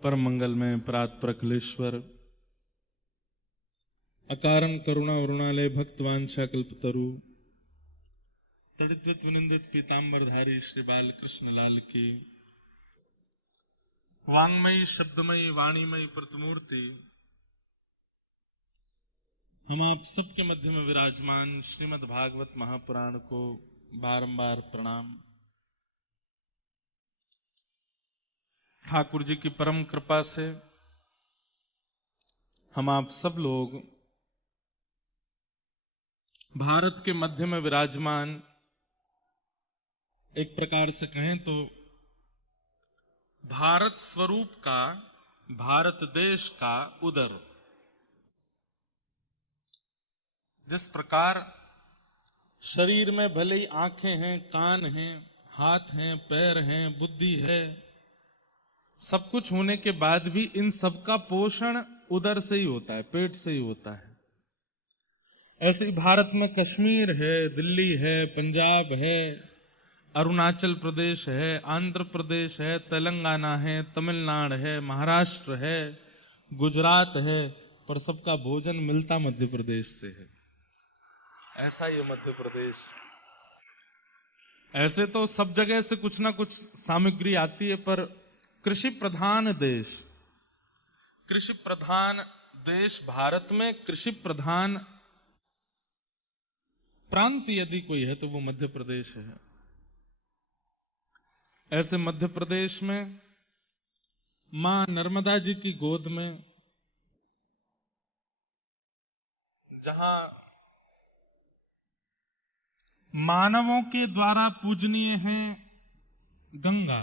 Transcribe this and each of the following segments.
परम मंगल में प्रात प्रकलेश्वर अकारम करुणा वरुणालय भक्तवांछा कल्पतरु तड़ित विनिंदित पीतांबरधारी श्री बाल कृष्ण लाल की वांगमयी शब्दमयी वाणीमयी प्रतिमूर्ति हम आप सबके मध्य में विराजमान श्रीमद् भागवत महापुराण को बारंबार प्रणाम। ठाकुर जी की परम कृपा से हम आप सब लोग भारत के मध्य में विराजमान, एक प्रकार से कहें तो भारत स्वरूप का, भारत देश का उदर, जिस प्रकार शरीर में भले ही आंखें हैं, कान हैं, हाथ हैं, पैर हैं, बुद्धि है, सब कुछ होने के बाद भी इन सब का पोषण उदर से ही होता है, पेट से ही होता है। ऐसे ही भारत में कश्मीर है, दिल्ली है, पंजाब है, अरुणाचल प्रदेश है, आंध्र प्रदेश है, तेलंगाना है, तमिलनाडु है, महाराष्ट्र है, गुजरात है, पर सबका भोजन मिलता मध्य प्रदेश से है। ऐसा ही है मध्य प्रदेश। ऐसे तो सब जगह से कुछ ना कुछ सामग्री आती है, पर कृषि प्रधान देश, कृषि प्रधान देश भारत में कृषि प्रधान प्रांत यदि कोई है तो वो मध्य प्रदेश है। ऐसे मध्य प्रदेश में मां नर्मदा जी की गोद में, जहां मानवों के द्वारा पूजनीय है गंगा,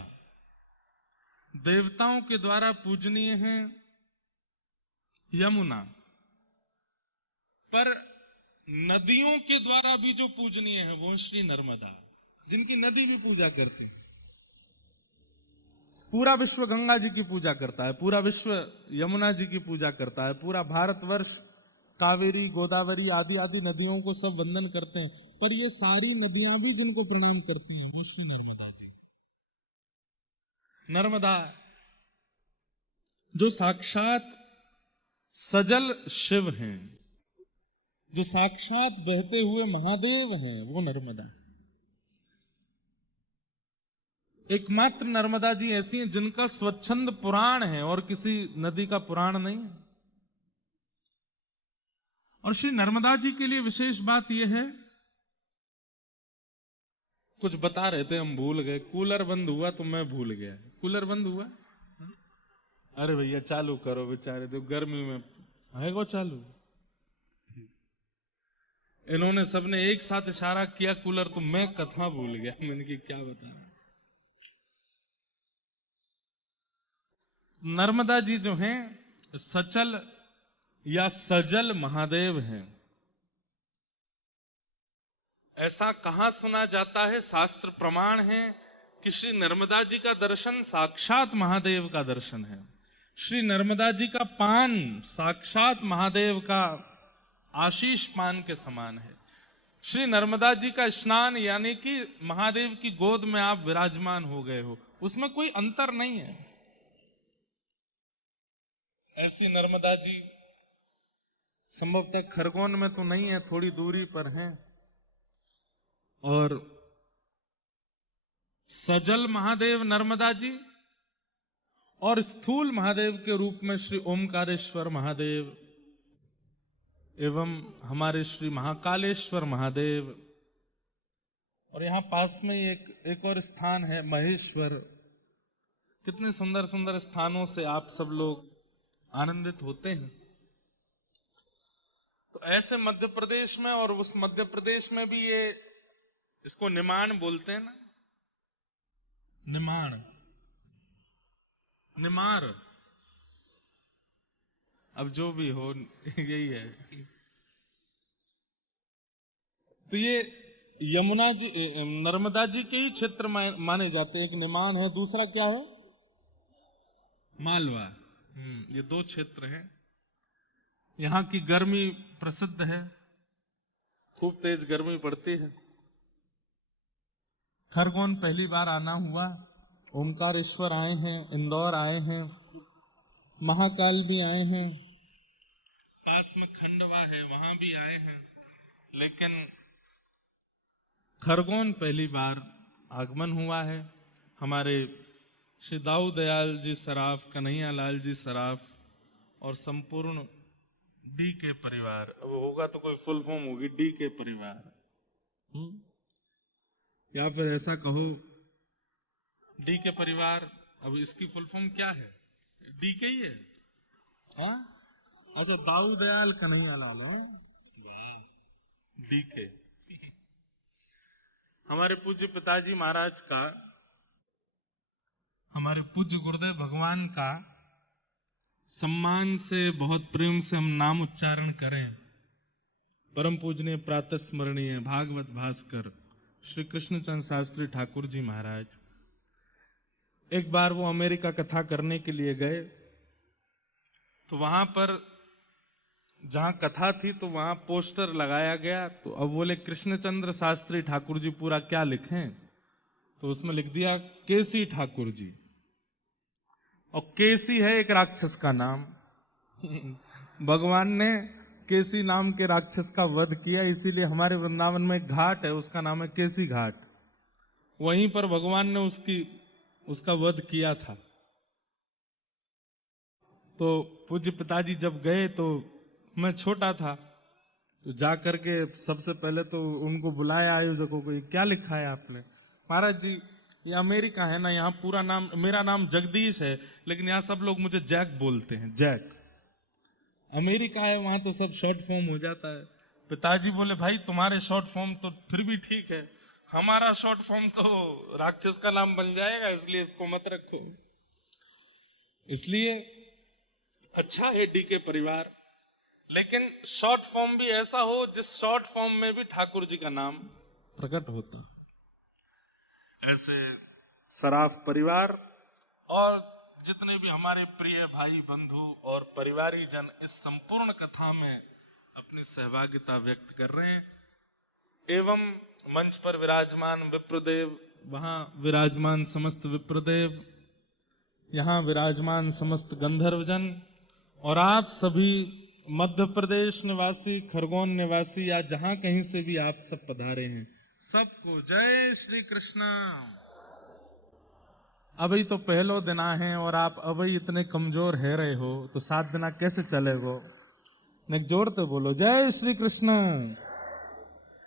देवताओं के द्वारा पूजनीय है यमुना, पर नदियों के द्वारा भी जो पूजनीय है वो श्री नर्मदा, जिनकी नदी भी पूजा करती है। पूरा विश्व गंगा जी की पूजा करता है, पूरा विश्व यमुना जी की पूजा करता है, पूरा भारतवर्ष कावेरी, गोदावरी आदि आदि नदियों को सब वंदन करते हैं, पर ये सारी नदियां भी जिनको प्रणाम करती हैं वो श्री नर्मदा जी। नर्मदा जो साक्षात सजल शिव हैं, जो साक्षात बहते हुए महादेव हैं, वो नर्मदा। एकमात्र नर्मदा जी ऐसी हैं जिनका स्वच्छंद पुराण है और किसी नदी का पुराण नहीं है। और श्री नर्मदा जी के लिए विशेष बात यह है, कुछ बता रहे थे हम भूल गए, कूलर बंद हुआ तो मैं भूल गया। कूलर बंद हुआ? अरे भैया चालू करो, बेचारे तो गर्मी में है वो चालू। इन्होंने सबने एक साथ इशारा किया कूलर, तो मैं कथा भूल गया, मैंने कि क्या बता रहा। नर्मदा जी जो हैं सचल या सजल महादेव हैं। ऐसा कहां सुना जाता है, शास्त्र प्रमाण है कि श्री नर्मदा जी का दर्शन साक्षात महादेव का दर्शन है। श्री नर्मदा जी का पान साक्षात महादेव का आशीष पान के समान है। श्री नर्मदा जी का स्नान यानी कि महादेव की गोद में आप विराजमान हो गए हो, उसमें कोई अंतर नहीं है। ऐसी नर्मदा जी संभवतः खरगोन में तो नहीं है, थोड़ी दूरी पर है। और सजल महादेव नर्मदा जी और स्थूल महादेव के रूप में श्री ओमकारेश्वर महादेव एवं हमारे श्री महाकालेश्वर महादेव। और यहां पास में एक और स्थान है महेश्वर। कितने सुंदर सुंदर स्थानों से आप सब लोग आनंदित होते हैं। तो ऐसे मध्य प्रदेश में, और उस मध्य प्रदेश में भी ये, इसको निमाण बोलते हैं ना, निमाण, निमार, अब जो भी हो यही है। तो ये यमुना जी, नर्मदा जी के ही क्षेत्र माने जाते हैं। एक निमान है, दूसरा क्या है, मालवा। ये दो क्षेत्र हैं। यहां की गर्मी प्रसिद्ध है, खूब तेज गर्मी पड़ती है। खरगोन पहली बार आना हुआ, ओमकारेश्वर आए हैं, इंदौर आए हैं, महाकाल भी आए हैं, पास में खंडवा है वहां भी आए हैं, लेकिन खरगोन पहली बार आगमन हुआ है। हमारे श्री दाऊ दयाल जी सराफ, कन्हैया लाल जी सराफ और संपूर्ण डी के परिवार, अब होगा तो कोई फुल फॉर्म होगी डी के परिवार, या फिर ऐसा कहो डी के परिवार। अब इसकी फुल फॉर्म क्या है? डी के ही है, हाँ? अच्छा, दाऊ दयाल कन्हैया लाल, डी के। हमारे पूज्य पिताजी महाराज का, हमारे पूज्य गुरुदेव भगवान का सम्मान से, बहुत प्रेम से हम नाम उच्चारण करें। परम पूजनीय प्रातः स्मरणीय भागवत भास्कर श्री कृष्णचंद्र शास्त्री ठाकुर जी महाराज, एक बार वो अमेरिका कथा करने के लिए गए, तो वहां पर जहां कथा थी तो वहां पोस्टर लगाया गया। तो अब बोले कृष्णचंद्र शास्त्री ठाकुर जी पूरा क्या लिखें, तो उसमें लिख दिया केसी ठाकुर जी। और केसी है एक राक्षस का नाम। भगवान ने केसी नाम के राक्षस का वध किया, इसीलिए हमारे वृंदावन में एक घाट है, उसका नाम है केसी घाट। वहीं पर भगवान ने उसका वध किया था। तो पूज्य पिताजी जब गए तो मैं छोटा था, तो जा करके सबसे पहले तो उनको बुलाया आयोजकों को, ये क्या लिखा है आपने? महाराज जी ये अमेरिका है ना, यहाँ पूरा नाम, मेरा नाम जगदीश है, लेकिन यहाँ सब लोग मुझे जैक बोलते हैं, जैक। अमेरिका है, वहां तो सब शॉर्ट फॉर्म हो जाता है। पिताजी बोले भाई तुम्हारे शॉर्ट फॉर्म तो फिर भी ठीक है, हमारा शॉर्ट फॉर्म तो राक्षस का नाम बन जाएगा, इसलिए इसको मत रखो। इसलिए अच्छा है डी के परिवार, लेकिन शॉर्ट फॉर्म भी ऐसा हो जिस शॉर्ट फॉर्म में भी ठाकुर जी का नाम प्रकट होता। ऐसे सराफ परिवार और जितने भी हमारे प्रिय भाई बंधु और परिवारी जन इस संपूर्ण कथा में अपनी सहभागिता व्यक्त कर रहे हैं, एवं मंच पर विराजमान विप्रदेव, वहां विराजमान समस्त विप्रदेव, यहाँ विराजमान समस्त गंधर्वजन, और आप सभी मध्य प्रदेश निवासी, खरगोन निवासी, या जहां कहीं से भी आप सब पधारे हैं, सबको जय श्री कृष्ण। अभी तो पहलो दिना है और आप अभी इतने कमजोर है रहे हो, तो 7 दिना कैसे चलेगो? ने जोर तो बोलो जय श्री कृष्ण,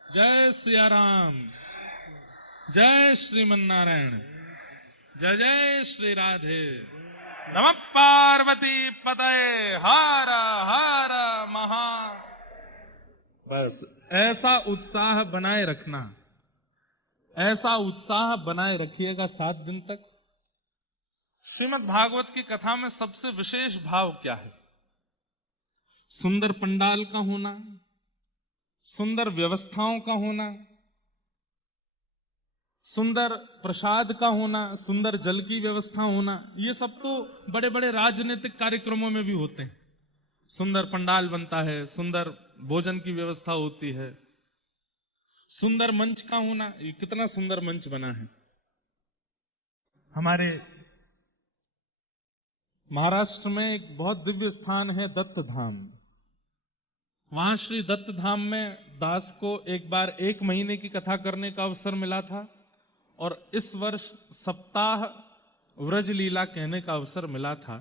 जय सिया राम, जय श्रीमन नारायण, जय जय श्री राधे, नमः पार्वती पतये, हर हर महा। बस ऐसा उत्साह बनाए रखना, ऐसा उत्साह बनाए रखिएगा 7 दिन तक। श्रीमद् भागवत की कथा में सबसे विशेष भाव क्या है? सुंदर पंडाल का होना, सुंदर व्यवस्थाओं का होना, सुंदर प्रसाद का होना, सुंदर जल की व्यवस्था होना, ये सब तो बड़े बड़े राजनीतिक कार्यक्रमों में भी होते हैं। सुंदर पंडाल बनता है, सुंदर भोजन की व्यवस्था होती है, सुंदर मंच का होना, ये कितना सुंदर मंच बना है। हमारे महाराष्ट्र में एक बहुत दिव्य स्थान है दत्त धाम। वहां श्री दत्त धाम में दास को एक बार 1 महीने की कथा करने का अवसर मिला था, और इस वर्ष सप्ताह व्रज लीला कहने का अवसर मिला था।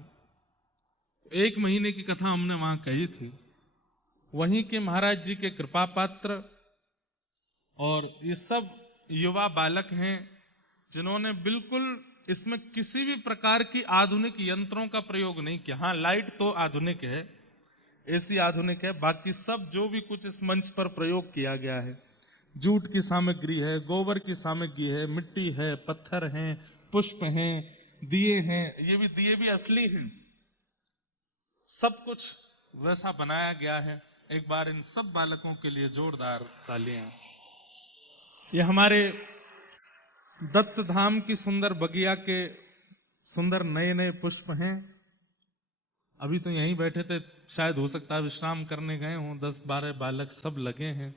1 महीने की कथा हमने वहां कही थी। वहीं के महाराज जी के कृपा पात्र और ये सब युवा बालक हैं जिन्होंने बिल्कुल इसमें किसी भी प्रकार की आधुनिक यंत्रों का प्रयोग नहीं किया। हाँ, लाइट तो आधुनिक है, एसी आधुनिक है, बाकी सब जो भी कुछ इस मंच पर प्रयोग किया गया है, जूट की सामग्री है, गोबर की सामग्री है, मिट्टी है, पत्थर हैं, पुष्प हैं, दिए हैं, ये भी दिए भी असली हैं, सब कुछ वैसा बनाया गया है। एक बार इन सब बालकों के लिए जोरदार तालियां। ये हमारे दत्त धाम की सुंदर बगिया के सुंदर नए नए पुष्प हैं। अभी तो यहीं बैठे थे, शायद हो सकता है विश्राम करने गए हों। 10-12 बालक सब लगे हैं,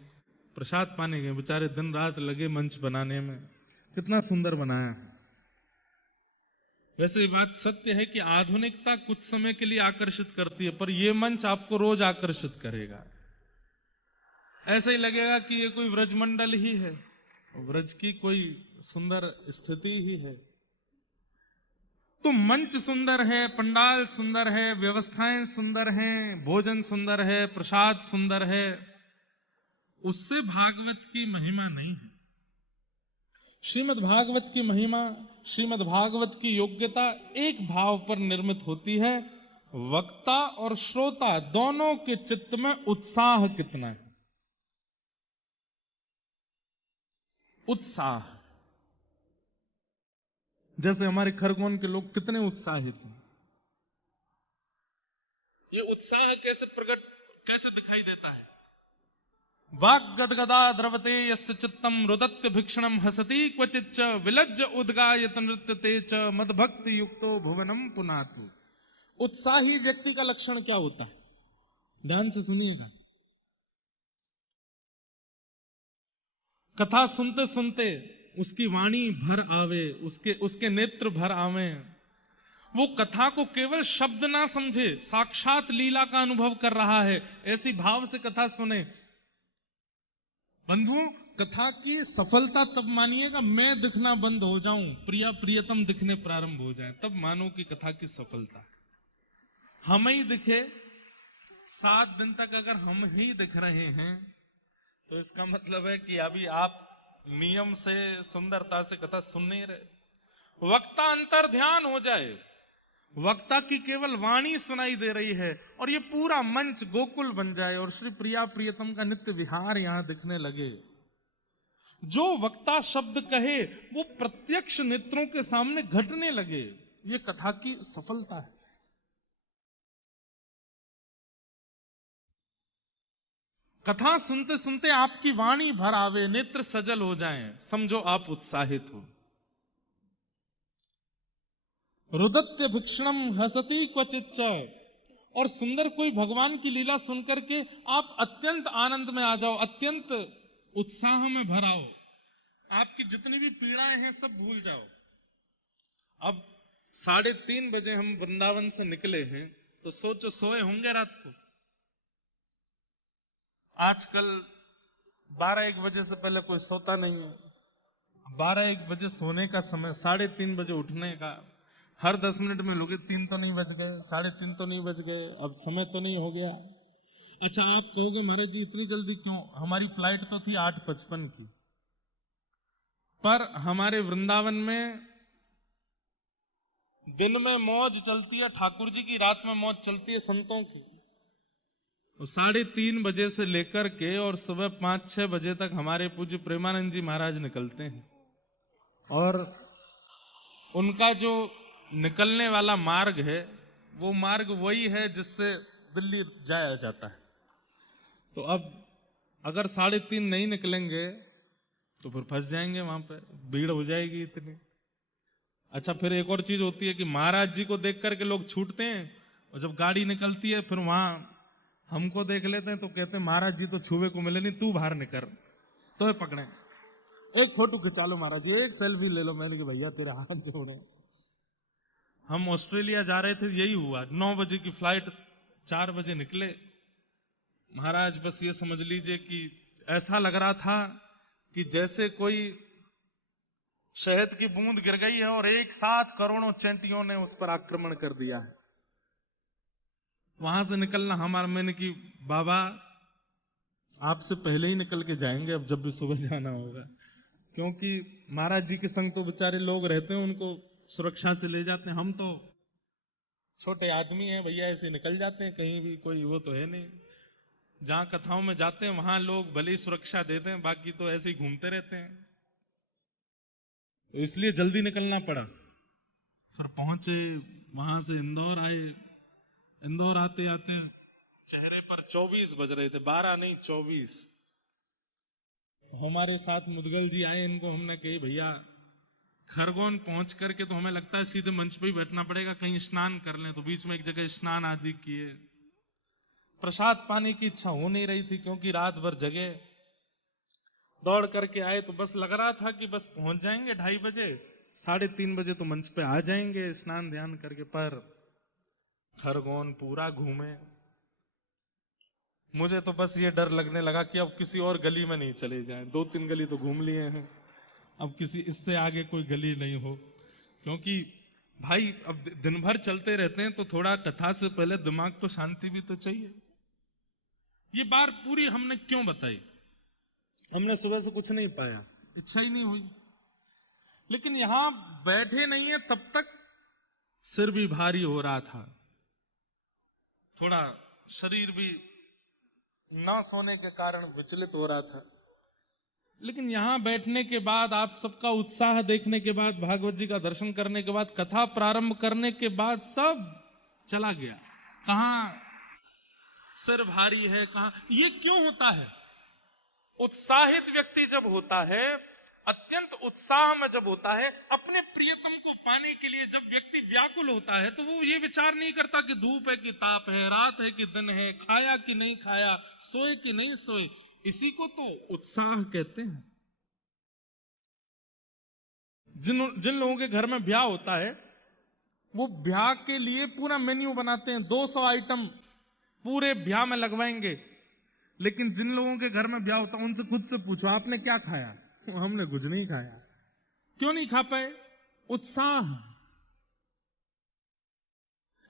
प्रसाद पाने गए, बेचारे दिन रात लगे मंच बनाने में। कितना सुंदर बनाया है। वैसे ये बात सत्य है कि आधुनिकता कुछ समय के लिए आकर्षित करती है, पर यह मंच आपको रोज आकर्षित करेगा। ऐसा ही लगेगा कि ये कोई व्रजमंडल ही है, व्रज की कोई सुंदर स्थिति ही है। तो मंच सुंदर है, पंडाल सुंदर है, व्यवस्थाएं सुंदर हैं, भोजन सुंदर है, प्रसाद सुंदर है, उससे भागवत की महिमा नहीं है। श्रीमद् भागवत की महिमा, श्रीमद् भागवत की योग्यता एक भाव पर निर्मित होती है, वक्ता और श्रोता दोनों के चित्त में उत्साह कितना है। उत्साह, जैसे हमारे खरगोन के लोग कितने उत्साहित हैं। ये उत्साह कैसे दिखाई देता है। वाग्गदगदा द्रवते यस्य चित्तम रुदत्य भिक्षणम हसति क्वचिच्च विलज्ज उद्गायत नृत्यते च मदभक्ति युक्तो भुवनम पुनातु। उत्साही व्यक्ति का लक्षण क्या होता है, ध्यान से सुनिएगा। कथा सुनते सुनते उसकी वाणी भर आवे, उसके नेत्र भर आवे, वो कथा को केवल शब्द ना समझे, साक्षात लीला का अनुभव कर रहा है, ऐसी भाव से कथा सुने। बंधु, कथा की सफलता तब मानिएगा मैं दिखना बंद हो जाऊं, प्रिया प्रियतम दिखने प्रारंभ हो जाए, तब मानो कि कथा की सफलता। हम ही दिखे 7 दिन तक, अगर हम ही दिख रहे हैं तो इसका मतलब है कि अभी आप नियम से, सुंदरता से कथा सुन नहीं रहे। वक्ता अंतर ध्यान हो जाए, वक्ता की केवल वाणी सुनाई दे रही है और ये पूरा मंच गोकुल बन जाए और श्री प्रिया प्रियतम का नित्य विहार यहां दिखने लगे। जो वक्ता शब्द कहे वो प्रत्यक्ष नेत्रों के सामने घटने लगे, ये कथा की सफलता है। कथा सुनते सुनते आपकी वाणी भर आवे, नेत्र सजल हो जाएं, समझो आप उत्साहित हो। रुदत्य भिक्षणम हसति क्वचिच्च, और सुंदर कोई भगवान की लीला सुनकर के आप अत्यंत आनंद में आ जाओ, अत्यंत उत्साह में भर आओ, आपकी जितनी भी पीड़ाएं हैं सब भूल जाओ। अब 3:30 बजे हम वृंदावन से निकले हैं, तो सोचो सोए होंगे रात को। आजकल 12-1 बजे से पहले कोई सोता नहीं है। 12-1 बजे सोने का समय, 3:30 बजे उठने का। हर 10 मिनट में लोग 3 तो नहीं बज गए, 3:30 तो नहीं बज गए, अब समय तो नहीं हो गया। अच्छा, आप कहोगे महाराज जी इतनी जल्दी क्यों, हमारी फ्लाइट तो थी 8:55 की। पर हमारे वृंदावन में दिन में मौज चलती है ठाकुर जी की, रात में मौज चलती है संतों की। 3:30 बजे से लेकर के और सुबह 5-6 बजे तक हमारे पूज्य प्रेमानंद जी महाराज निकलते हैं, और उनका जो निकलने वाला मार्ग है वो मार्ग वही है जिससे दिल्ली जाया जाता है। तो अब अगर 3:30 नहीं निकलेंगे तो फिर फंस जाएंगे, वहां पे भीड़ हो जाएगी इतनी। अच्छा, फिर एक और चीज होती है कि महाराज जी को देख करके लोग छूटते हैं, और जब गाड़ी निकलती है फिर वहां हमको देख लेते हैं तो कहते हैं महाराज जी तो छुए को मिले नहीं, तू बाहर निकल, तो ये पकड़े, एक फोटो खिंचा लो महाराज जी, एक सेल्फी ले लो। मैंने कहा भैया तेरे हाथ जोड़े। हम ऑस्ट्रेलिया जा रहे थे, यही हुआ। 9 बजे की फ्लाइट, 4 बजे निकले। महाराज बस ये समझ लीजिए कि ऐसा लग रहा था कि जैसे कोई शहद की बूंद गिर गई है और एक साथ करोड़ों चैंटियों ने उस पर आक्रमण कर दिया है। वहां से निकलना हमारा, मैंने कि बाबा आपसे पहले ही निकल के जाएंगे अब जब भी सुबह जाना होगा, क्योंकि महाराज जी के संग तो बेचारे लोग रहते हैं, उनको सुरक्षा से ले जाते हैं। हम तो छोटे आदमी हैं भैया, ऐसे निकल जाते हैं, कहीं भी कोई वो तो है नहीं। जहां कथाओं में जाते हैं वहां लोग भले ही सुरक्षा देते हैं, बाकी तो ऐसे ही घूमते रहते हैं। तो इसलिए जल्दी निकलना पड़ा। फिर पहुंचे, वहां से इंदौर आए। इंदौर आते आते चेहरे पर 24 बज रहे थे, 12 नहीं 24। हमारे साथ मुदगल जी आए, इनको हमने कही भैया खरगोन पहुंच करके तो हमें लगता है सीधे मंच पे ही बैठना पड़ेगा, कहीं स्नान कर लें। तो बीच में एक जगह स्नान आदि किए। प्रसाद पाने की इच्छा हो नहीं रही थी क्योंकि रात भर जगे। दौड़ करके आए तो बस लग रहा था कि बस पहुंच जाएंगे 2:30 बजे, 3:30 बजे तो मंच पे आ जाएंगे स्नान ध्यान करके, पर खरगोन पूरा घूमे। मुझे तो बस ये डर लगने लगा कि अब किसी और गली में नहीं चले जाएं। 2-3 गली तो घूम लिए हैं, अब किसी इससे आगे कोई गली नहीं हो, क्योंकि भाई अब दिन भर चलते रहते हैं तो थोड़ा कथा से पहले दिमाग को शांति भी तो चाहिए। ये बार पूरी हमने क्यों बताई? हमने सुबह से कुछ नहीं पाया, इच्छा ही नहीं हुई, लेकिन यहां बैठे नहीं है तब तक सिर भी भारी हो रहा था, थोड़ा शरीर भी ना सोने के कारण विचलित हो रहा था। लेकिन यहां बैठने के बाद, आप सबका उत्साह देखने के बाद, भागवत जी का दर्शन करने के बाद, कथा प्रारंभ करने के बाद सब चला गया। कहां सिर भारी है, कहां। ये क्यों होता है? उत्साहित व्यक्ति जब होता है, अत्यंत उत्साह में जब होता है, अपने प्रियतम को पाने के लिए जब व्यक्ति व्याकुल होता है, तो वो ये विचार नहीं करता कि धूप है कि ताप है, रात है कि दिन है, खाया कि नहीं खाया, सोए कि नहीं सोए। इसी को तो उत्साह कहते हैं। जिन लोगों के घर में ब्याह होता है, वो ब्याह के लिए पूरा मेन्यू बनाते हैं, 200 आइटम पूरे ब्याह में लगवाएंगे। लेकिन जिन लोगों के घर में ब्याह होता है, उनसे खुद से पूछो आपने क्या खाया? हमने कुछ नहीं खाया। क्यों नहीं खा पाए? उत्साह।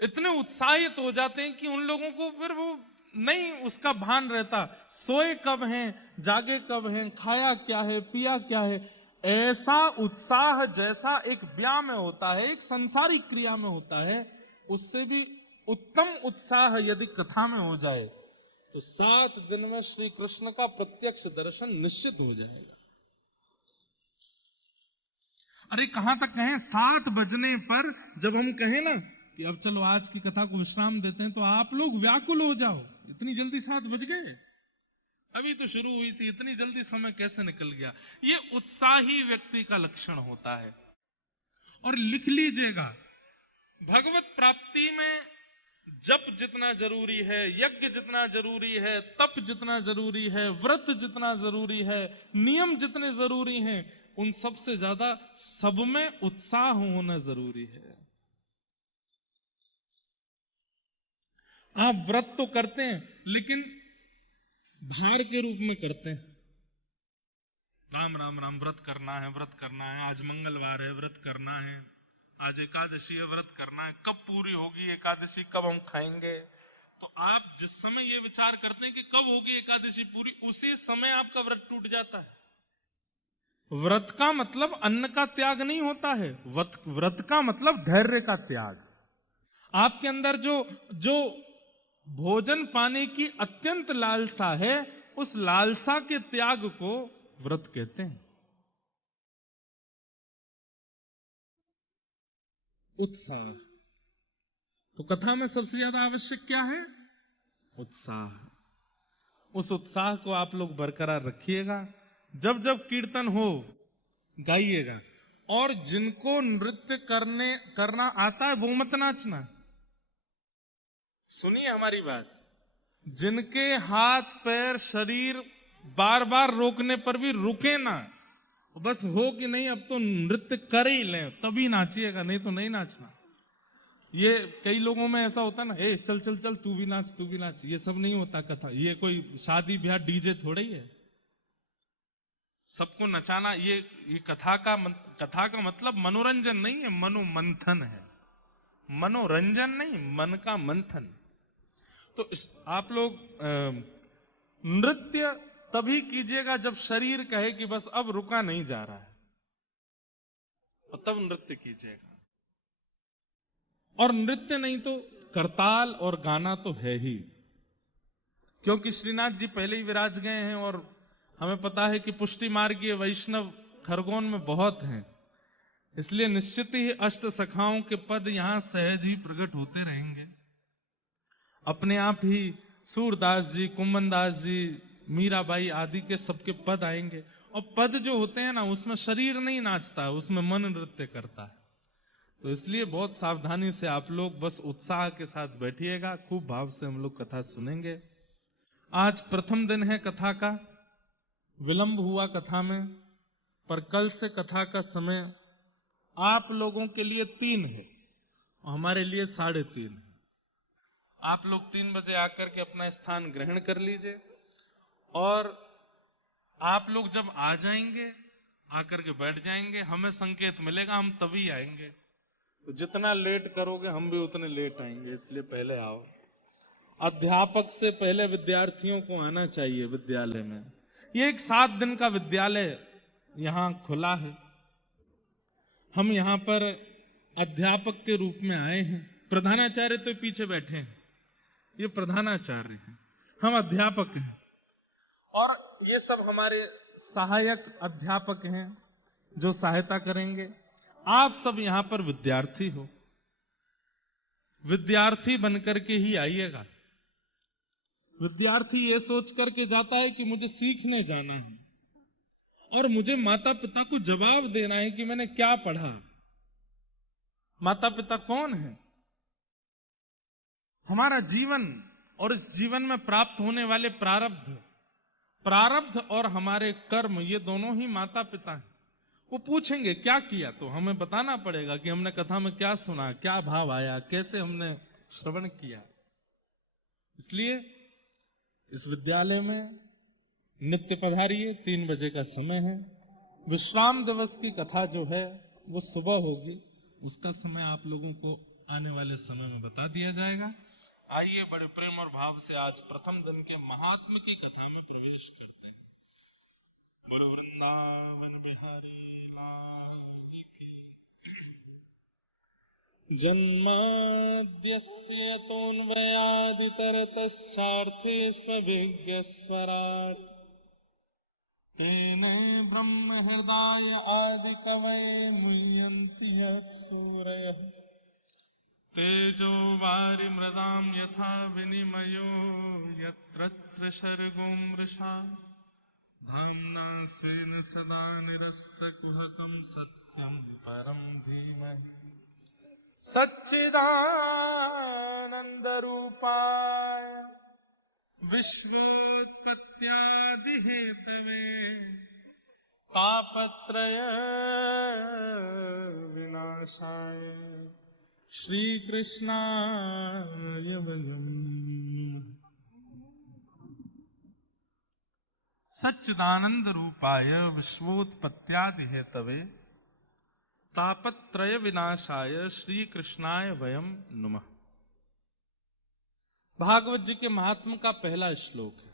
इतने उत्साहित हो जाते हैं कि उन लोगों को फिर वो नहीं उसका भान रहता, सोए कब हैं, जागे कब हैं, खाया क्या है, पिया क्या है। ऐसा उत्साह जैसा एक ब्याह में होता है, एक संसारिक क्रिया में होता है, उससे भी उत्तम उत्साह यदि कथा में हो जाए तो 7 दिन में श्री कृष्ण का प्रत्यक्ष दर्शन निश्चित हो जाएगा। अरे कहां तक कहें, 7 बजने पर जब हम कहें ना कि अब चलो आज की कथा को विश्राम देते हैं, तो आप लोग व्याकुल हो जाओ, इतनी जल्दी 7 बज गए, अभी तो शुरू हुई थी, इतनी जल्दी समय कैसे निकल गया। ये उत्साही व्यक्ति का लक्षण होता है। और लिख लीजिएगा, भगवत प्राप्ति में जप जितना जरूरी है, यज्ञ जितना जरूरी है, तप जितना जरूरी है, व्रत जितना जरूरी है, नियम जितने जरूरी हैं, उन सब से ज्यादा सब में उत्साह होना जरूरी है। आप व्रत तो करते हैं, लेकिन भार के रूप में करते हैं। राम राम राम, व्रत करना है, व्रत करना है, आज मंगलवार है, व्रत करना है, आज एकादशी है, व्रत करना है, कब पूरी होगी एकादशी, कब हम खाएंगे। तो आप जिस समय ये विचार करते हैं कि कब होगी एकादशी पूरी, उसी समय आपका व्रत टूट जाता है। व्रत का मतलब अन्न का त्याग नहीं होता है, व्रत का मतलब धैर्य का त्याग। आपके अंदर जो भोजन पाने की अत्यंत लालसा है, उस लालसा के त्याग को व्रत कहते हैं। उत्साह। तो कथा में सबसे ज्यादा आवश्यक क्या है? उत्साह। उस उत्साह को आप लोग बरकरार रखिएगा। जब जब कीर्तन हो गाइएगा। और जिनको नृत्य करना आता है वो मत नाचना। सुनिए हमारी बात, जिनके हाथ पैर शरीर बार बार रोकने पर भी रुके ना, बस हो कि नहीं अब तो नृत्य कर ही लें तभी नाचिएगा, नहीं तो नहीं नाचना। ये कई लोगों में ऐसा होता ना, ए चल चल चल तू भी नाच तू भी नाच, ये सब नहीं होता कथा। ये कोई शादी ब्याह डीजे थोड़ा ही है, सबको नचाना। ये कथा का मतलब मनोरंजन नहीं है, मनोमंथन है। मनोरंजन नहीं, मन का मंथन। तो आप लोग नृत्य तभी कीजिएगा जब शरीर कहे कि बस अब रुका नहीं जा रहा है, और तब नृत्य कीजिएगा। और नृत्य नहीं तो करताल और गाना तो है ही, क्योंकि श्रीनाथ जी पहले ही विराज गए हैं और हमें पता है कि पुष्टि मार्गीय वैष्णव खरगोन में बहुत हैं। इसलिए निश्चित ही अष्ट सखाओं के पद यहां सहज ही प्रकट होते रहेंगे। अपने आप ही सूरदास जी, कुंभनदास जी, मीराबाई आदि के सबके पद आएंगे। और पद जो होते हैं ना, उसमें शरीर नहीं नाचता है, उसमें मन नृत्य करता है। तो इसलिए बहुत सावधानी से आप लोग बस उत्साह के साथ बैठिएगा। खूब भाव से हम लोग कथा सुनेंगे। आज प्रथम दिन है कथा का, विलंब हुआ कथा में, पर कल से कथा का समय आप लोगों के लिए 3 है और हमारे लिए 3:30 है। आप लोग 3 बजे आकर के अपना स्थान ग्रहण कर लीजिए और आप लोग जब आ जाएंगे आकर के बैठ जाएंगे, हमें संकेत मिलेगा, हम तभी आएंगे। तो जितना लेट करोगे हम भी उतने लेट आएंगे, इसलिए पहले आओ। अध्यापक से पहले विद्यार्थियों को आना चाहिए विद्यालय में। ये एक 7 दिन का विद्यालय यहां खुला है। हम यहां पर अध्यापक के रूप में आए हैं। प्रधानाचार्य तो पीछे बैठे हैं, ये प्रधानाचार्य हैं, हम अध्यापक हैं और ये सब हमारे सहायक अध्यापक हैं जो सहायता करेंगे। आप सब यहां पर विद्यार्थी हो, विद्यार्थी बनकर के ही आइएगा। विद्यार्थी ये सोच करके जाता है कि मुझे सीखने जाना है और मुझे माता पिता को जवाब देना है कि मैंने क्या पढ़ा। माता पिता कौन है? हमारा जीवन और इस जीवन में प्राप्त होने वाले प्रारब्ध और हमारे कर्म, ये दोनों ही माता पिता हैं। वो पूछेंगे क्या किया, तो हमें बताना पड़ेगा कि हमने कथा में क्या सुना, क्या भाव आया, कैसे हमने श्रवण किया। इसलिए इस विद्यालय में नित्य पधारिए। 3 बजे का समय है। विश्राम दिवस की कथा जो है वो सुबह होगी, उसका समय आप लोगों को आने वाले समय में बता दिया जाएगा। आइए बड़े प्रेम और भाव से आज प्रथम दिन के महात्म की कथा में प्रवेश करते हैं। बोलो वृंदावन बिहारी लाल की। जन्माद्यस्य तोन्वयादितरतश्चार्थेष्वभिज्ञस्वराट् तेने ब्रह्म हृदय आदि कवये मुह्यन्ति यत्सूरयः तेजो वारि मृदां यथा विनिमयो यत्र त्रिसर्गो मृषा धाम्ना स्वेन सदा निरस्तकुहकं सत्यं परं धीमहि सच्चिदानन्दरूपाय विश्वोत्पत्त्यादिहेतवे तापत्रय विनाशाय श्री कृष्णाय वयम् नमः। सच्चिदानंद रूपाय विश्वोत्पत्त्यादि हेतवे तापत्रय विनाशाय श्री कृष्णाय वयम् नमः। भागवत जी के महात्म का पहला श्लोक है।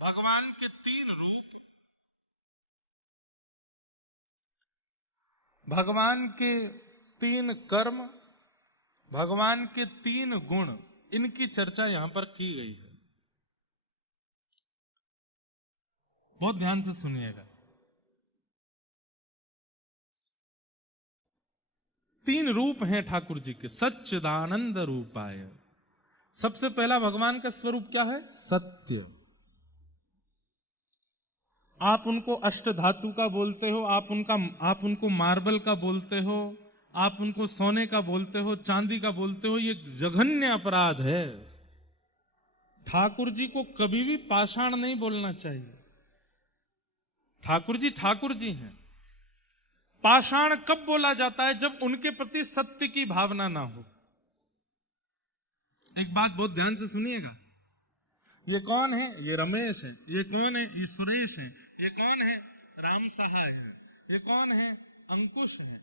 भगवान के 3 रूप, भगवान के 3 कर्म, भगवान के 3 गुण, इनकी चर्चा यहां पर की गई है। बहुत ध्यान से सुनिएगा। 3 रूप हैं ठाकुर जी के। सच्चिदानंद रूपाय, सबसे पहला भगवान का स्वरूप क्या है? सत्य। आप उनको अष्ट धातु का बोलते हो, आप उनको मार्बल का बोलते हो, आप उनको सोने का बोलते हो, चांदी का बोलते हो, ये जघन्य अपराध है। ठाकुर जी को कभी भी पाषाण नहीं बोलना चाहिए। ठाकुर जी हैं। पाषाण कब बोला जाता है? जब उनके प्रति सत्य की भावना ना हो। एक बात बहुत ध्यान से सुनिएगा। ये कौन है? ये रमेश है। ये कौन है? ये सुरेश है। ये कौन है? राम सहाय है। ये कौन है? अंकुश है।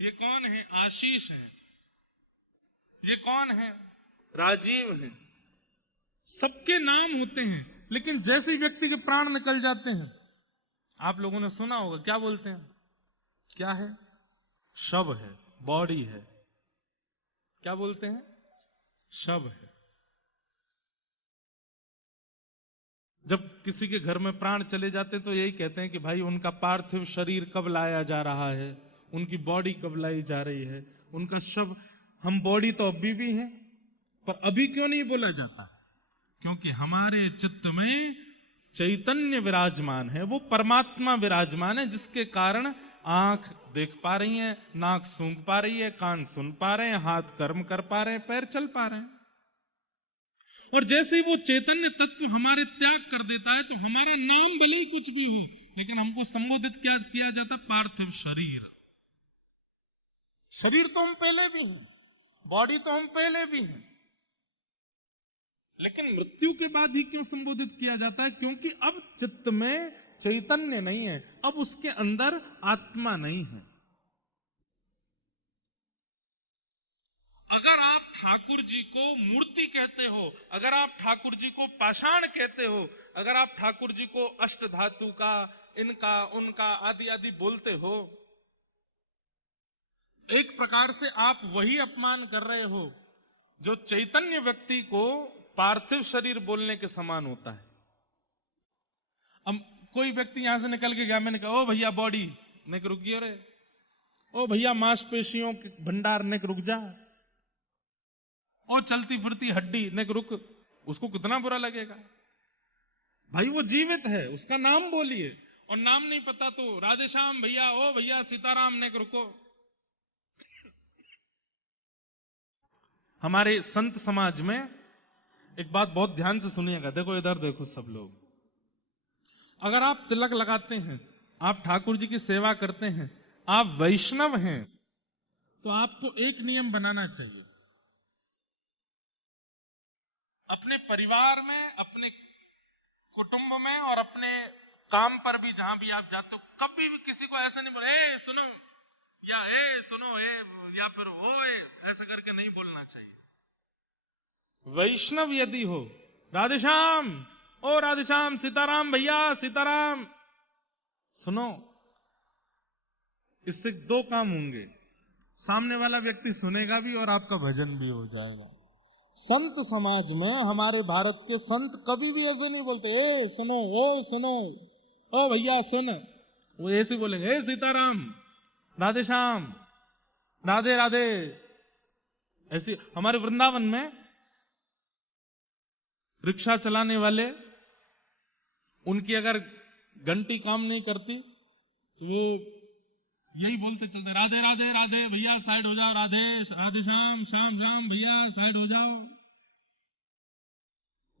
ये कौन है? आशीष है। ये कौन है? राजीव है। सबके नाम होते हैं, लेकिन जैसे व्यक्ति के प्राण निकल जाते हैं, आप लोगों ने सुना होगा, क्या बोलते हैं? क्या है? शव है, बॉडी है। क्या बोलते हैं? शव है। जब किसी के घर में प्राण चले जाते हैं तो यही कहते हैं कि भाई उनका पार्थिव शरीर कब लाया जा रहा है, उनकी बॉडी कब लाई जा रही है, उनका शव। हम बॉडी तो अभी भी हैं, पर अभी क्यों नहीं बोला जाता? क्योंकि हमारे चित्त में चैतन्य विराजमान है, वो परमात्मा विराजमान है, जिसके कारण आंख देख पा रही है, नाक सूंघ पा रही है, कान सुन पा रहे हैं, हाथ कर्म कर पा रहे हैं, पैर चल पा रहे हैं। और जैसे ही वो चैतन्य तत्व हमारे त्याग कर देता है तो हमारा नाम भले ही कुछ भी हो, लेकिन हमको संबोधित क्या किया जाता? पार्थिव शरीर। शरीर तो हम पहले भी हैं, बॉडी तो हम पहले भी हैं, लेकिन मृत्यु के बाद ही क्यों संबोधित किया जाता है? क्योंकि अब चित्त में चैतन्य नहीं है, अब उसके अंदर आत्मा नहीं है। अगर आप ठाकुर जी को मूर्ति कहते हो, अगर आप ठाकुर जी को पाषाण कहते हो, अगर आप ठाकुर जी को अष्ट धातु का, इनका उनका आदि आदि बोलते हो, एक प्रकार से आप वही अपमान कर रहे हो जो चैतन्य व्यक्ति को पार्थिव शरीर बोलने के समान होता है। अब कोई व्यक्ति यहां से निकल के गया, मैंने कहा ओ भैया बॉडी, ने रुकिए रे, ओ भैया मांसपेशियों के भंडार, ने रुक जा, ओ चलती फिरती हड्डी, ने रुक, उसको कितना बुरा लगेगा? भाई वो जीवित है, उसका नाम बोलिए, और नाम नहीं पता तो राधे श्याम भैया, ओ भैया सीताराम, ने रुको। हमारे संत समाज में एक बात बहुत ध्यान से सुनिएगा, देखो इधर देखो सब लोग, अगर आप तिलक लगाते हैं, आप ठाकुर जी की सेवा करते हैं, आप वैष्णव हैं, तो आपको एक नियम बनाना चाहिए, अपने परिवार में, अपने कुटुंब में और अपने काम पर भी, जहां भी आप जाते हो, कभी भी किसी को ऐसा नहीं बोले ए सुनो, या ए सुनो, ए, या फिर ओए, ऐसे करके नहीं बोलना चाहिए। वैष्णव यदि हो, राधेश्याम, ओ राधेश्याम, सीताराम भैया सीताराम, सुनो, इससे दो काम होंगे, सामने वाला व्यक्ति सुनेगा भी और आपका भजन भी हो जाएगा। संत समाज में, हमारे भारत के संत कभी भी ऐसे नहीं बोलते ए सुनो, ओ सुनो, ओ भैया सुन, वो ऐसे बोलेंगे ए सीताराम, राधेश्याम, राधे राधे। ऐसी हमारे वृंदावन में रिक्शा चलाने वाले, उनकी अगर घंटी काम नहीं करती तो वो यही बोलते चलते, राधे राधे राधे भैया साइड हो जाओ, राधे राधे श्याम, श्याम श्याम भैया साइड हो जाओ।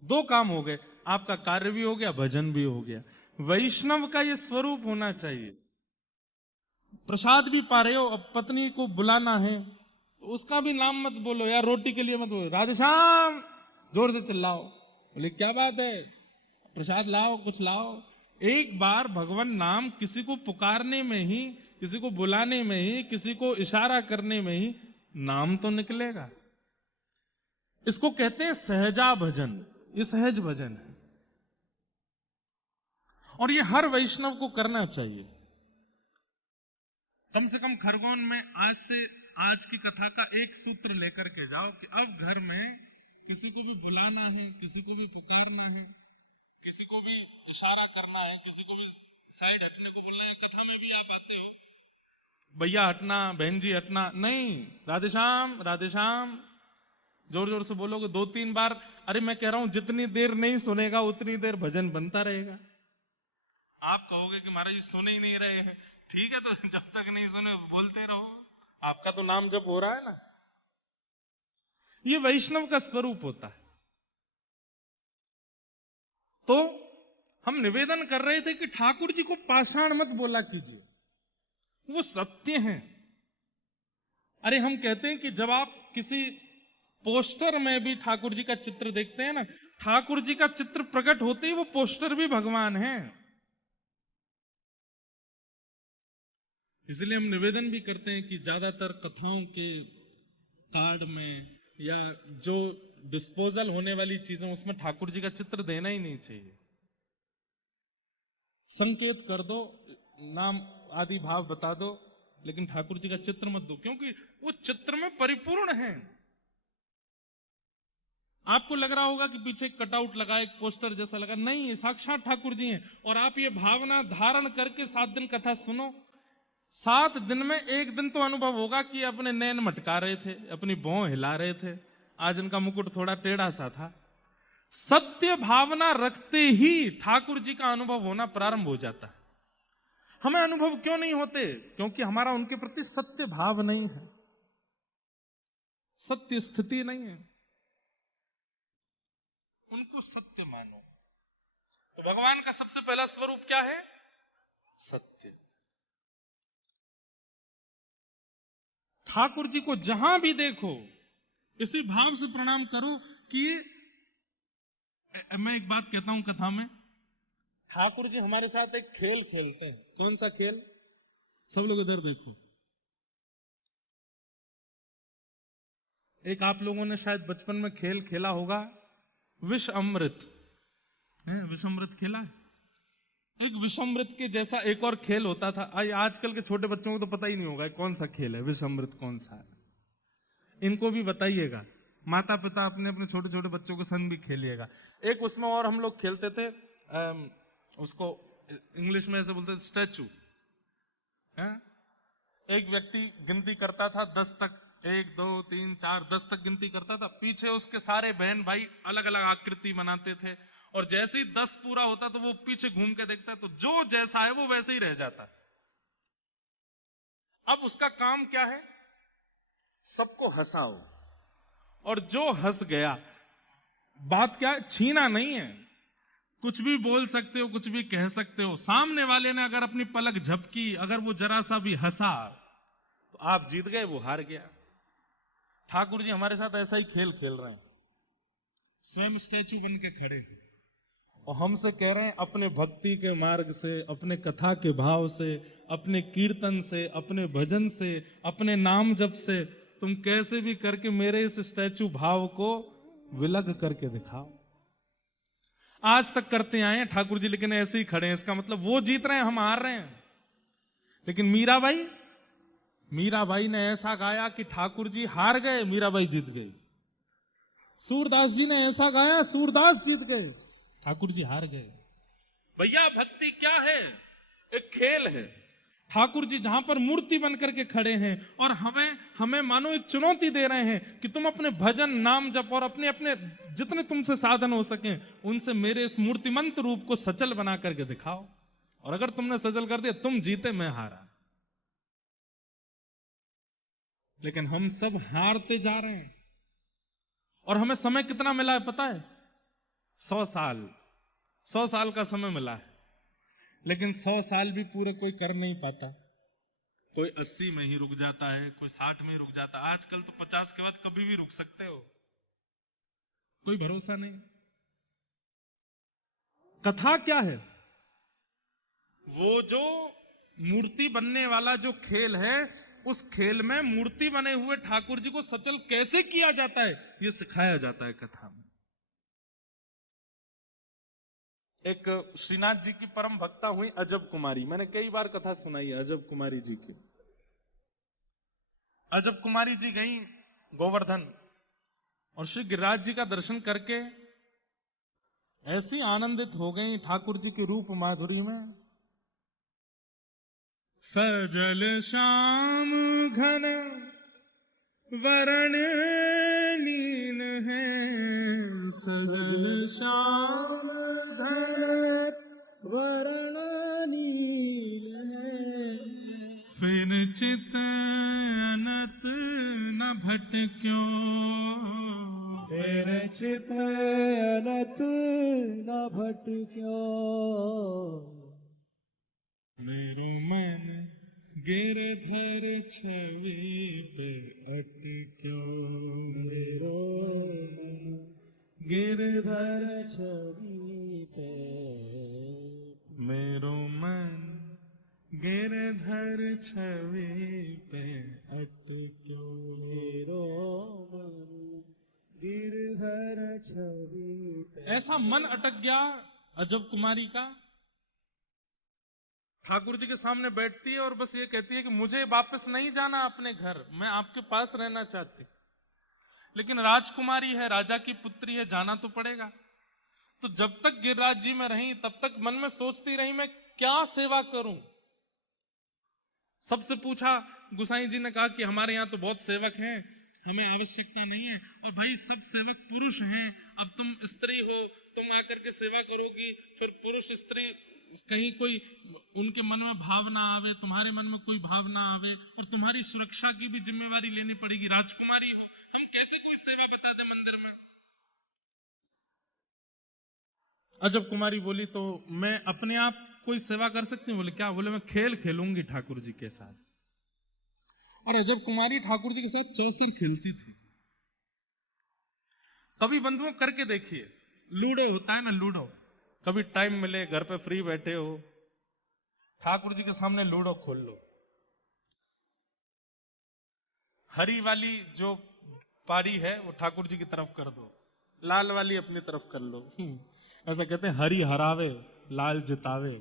दो काम हो गए, आपका कार्य भी हो गया, भजन भी हो गया। वैष्णव का ये स्वरूप होना चाहिए। प्रसाद भी पा रहे हो, अब पत्नी को बुलाना है तो उसका भी नाम मत बोलो, यार रोटी के लिए मत बोलो, राधे श्याम जोर से चिल्लाओ, बोले क्या बात है, प्रसाद लाओ, कुछ लाओ। एक बार भगवान नाम किसी को पुकारने में ही, किसी को बुलाने में ही, किसी को इशारा करने में ही नाम तो निकलेगा। इसको कहते हैं सहजा भजन, ये सहज भजन है और ये हर वैष्णव को करना चाहिए। कम से कम खरगोन में आज से, आज की कथा का एक सूत्र लेकर के जाओ कि अब घर में किसी को भी बुलाना है, किसी को भी पुकारना है, किसी को भी इशारा करना है, किसी को भी साइड हटने को बोलना है। कथा में भी आप आते हो, भैया हटना, बहन जी हटना, नहीं, राधेश्याम राधेश्याम जोर जोर से बोलोगे 2-3 बार, अरे मैं कह रहा हूं जितनी देर नहीं सुनेगा उतनी देर भजन बनता रहेगा। आप कहोगे कि महाराज जी सुने ही नहीं रहे हैं, ठीक है, तो जब तक नहीं सुने बोलते रहो, आपका तो नाम जब हो रहा है ना। ये वैष्णव का स्वरूप होता है। तो हम निवेदन कर रहे थे कि ठाकुर जी को पाषाण मत बोला कीजिए, वो सत्य हैं। अरे हम कहते हैं कि जब आप किसी पोस्टर में भी ठाकुर जी का चित्र देखते हैं ना, ठाकुर जी का चित्र प्रकट होते ही वो पोस्टर भी भगवान है। इसलिए हम निवेदन भी करते हैं कि ज्यादातर कथाओं के कार्ड में या जो डिस्पोजल होने वाली चीजें, उसमें ठाकुर जी का चित्र देना ही नहीं चाहिए। संकेत कर दो, नाम आदि भाव बता दो, लेकिन ठाकुर जी का चित्र मत दो, क्योंकि वो चित्र में परिपूर्ण है। आपको लग रहा होगा कि पीछे एक कटआउट लगा, एक पोस्टर जैसा लगा, नहीं, साक्षात ठाकुर जी हैं। और आप ये भावना धारण करके 7 दिन कथा सुनो, 7 दिन में एक दिन तो अनुभव होगा कि अपने नैन मटका रहे थे, अपनी भौं हिला रहे थे, आज इनका मुकुट थोड़ा टेढ़ा सा था। सत्य भावना रखते ही ठाकुर जी का अनुभव होना प्रारंभ हो जाता है। हमें अनुभव क्यों नहीं होते? क्योंकि हमारा उनके प्रति सत्य भाव नहीं है, सत्य स्थिति नहीं है। उनको सत्य मानो। तो भगवान का सबसे पहला स्वरूप क्या है? सत्य। ठाकुर जी को जहां भी देखो इसी भाव से प्रणाम करो कि मैं एक बात कहता हूं कथा में, ठाकुर जी हमारे साथ एक खेल खेलते हैं। कौन सा खेल? सब लोग इधर देखो। एक आप लोगों ने शायद बचपन में खेल खेला होगा, विष अमृत। विष अमृत खेला है? एक विष अमृत के जैसा एक और खेल होता था। आजकल के छोटे बच्चों को तो पता ही नहीं होगा कौन सा खेल है, विष अमृत कौन सा है। इनको भी बताइएगा, माता पिता अपने अपने छोटे छोटे बच्चों के संग भी खेलिएगा। एक उसमें और हम लोग खेलते थे, उसको इंग्लिश में ऐसे बोलते थे स्टैचू। एक व्यक्ति गिनती करता था 10 तक, 1 2 3 4 10 तक गिनती करता था। पीछे उसके सारे बहन भाई अलग अलग आकृति बनाते थे, और जैसे ही 10 पूरा होता तो वो पीछे घूम के देखता, तो जो जैसा है वो वैसे ही रह जाता। अब उसका काम क्या है? सबको हंसाओ, और जो हंस गया, बात क्या है, छीना नहीं है, कुछ भी बोल सकते हो, कुछ भी कह सकते हो। सामने वाले ने अगर अपनी पलक झपकी, अगर वो जरा सा भी हंसा, तो आप जीत गए, वो हार गया। ठाकुर जी हमारे साथ ऐसा ही खेल खेल रहे हैं, स्वयं स्टैचू बन के खड़े हैं और हमसे कह रहे हैं अपने भक्ति के मार्ग से, अपने कथा के भाव से, अपने कीर्तन से, अपने भजन से, अपने नाम जप से तुम कैसे भी करके मेरे इस स्टैचू भाव को विलग करके दिखाओ। आज तक करते आए हैं ठाकुर जी, लेकिन ऐसे ही खड़े हैं। इसका मतलब वो जीत रहे हैं, हम हार रहे हैं। लेकिन मीराबाई ने ऐसा गाया कि ठाकुर जी हार गए, मीराबाई जीत गई। सूरदास जी ने ऐसा गाया, सूरदास जीत गए, ठाकुर जी हार गए। भैया भक्ति क्या है? एक खेल है। ठाकुर जी जहां पर मूर्ति बनकर के खड़े हैं और हमें मानो एक चुनौती दे रहे हैं कि तुम अपने भजन, नाम जप और अपने अपने जितने तुमसे साधन हो सके उनसे मेरे इस मूर्तिमंत रूप को सचल बना करके दिखाओ। और अगर तुमने सचल कर दिया, तुम जीते, मैं हारा। लेकिन हम सब हारते जा रहे हैं। और हमें समय कितना मिला है पता है? 100 साल। 100 साल का समय मिला है, लेकिन 100 साल भी पूरे कोई कर नहीं पाता। कोई 80 में ही रुक जाता है, कोई 60 में ही रुक जाता है। आजकल तो 50 के बाद कभी भी रुक सकते हो, कोई भरोसा नहीं। कथा क्या है? वो जो मूर्ति बनने वाला जो खेल है, उस खेल में मूर्ति बने हुए ठाकुर जी को सचल कैसे किया जाता है, यह सिखाया जाता है कथा में। एक श्रीनाथ जी की परम भक्ता हुई अजब कुमारी, मैंने कई बार कथा सुनाई है अजब कुमारी जी की। अजब कुमारी जी गई गोवर्धन और श्री गिरिराज जी का दर्शन करके ऐसी आनंदित हो गई ठाकुर जी के रूप माधुरी में। सजल श्याम घन वरण नील है, सजल श्याम घन वरण नील है। फिर चित अनत न भटक्यो, फिर चित अनत न भटक्यो। मेरो मन गिरधर छवि पे अटक्यो, मेरो मन गिरधर छवि पे, मेरो मन गिरधर छवि पे अटक्यो। मेरो मन गिरधर छवि पे। ऐसा मन अटक गया अजब कुमारी का। ठाकुर जी के सामने बैठती है और बस ये कहती है कि मुझे वापस नहीं जाना अपने घर, मैं आपके पास रहना चाहती। लेकिन राजकुमारी है, राजा की पुत्री है, जाना तो पड़ेगा। तो जब तक गिरिराज जी में रही तब तक मन में सोचती रही मैं क्या सेवा करूं। सबसे पूछा, गुसाई जी ने कहा कि हमारे यहाँ तो बहुत सेवक हैं, हमें आवश्यकता नहीं है। और भाई सब सेवक पुरुष हैं, अब तुम स्त्री हो, तुम आकर के सेवा करोगी, फिर पुरुष स्त्री कहीं कोई उनके मन में भाव ना आवे, तुम्हारे मन में कोई भाव ना आवे, और तुम्हारी सुरक्षा की भी जिम्मेवारी लेनी पड़ेगी। राजकुमारी हो, हम कैसे कोई सेवा बता दे मंदिर में। अजब कुमारी बोली तो मैं अपने आप कोई सेवा कर सकती हूँ? बोले क्या? बोले मैं खेल खेलूंगी ठाकुर जी के साथ। और अजब कुमारी ठाकुर जी के साथ चौसर खेलती थी। कभी बंधुओं करके देखिए, लूडो होता है ना, लूडो, कभी टाइम मिले, घर पे फ्री बैठे हो, ठाकुर जी के सामने लूडो खोल लो। हरी वाली जो पारी है वो ठाकुर जी की तरफ कर दो, लाल वाली अपनी तरफ कर लो। ऐसा कहते हैं, हरी हरावे लाल जितावे।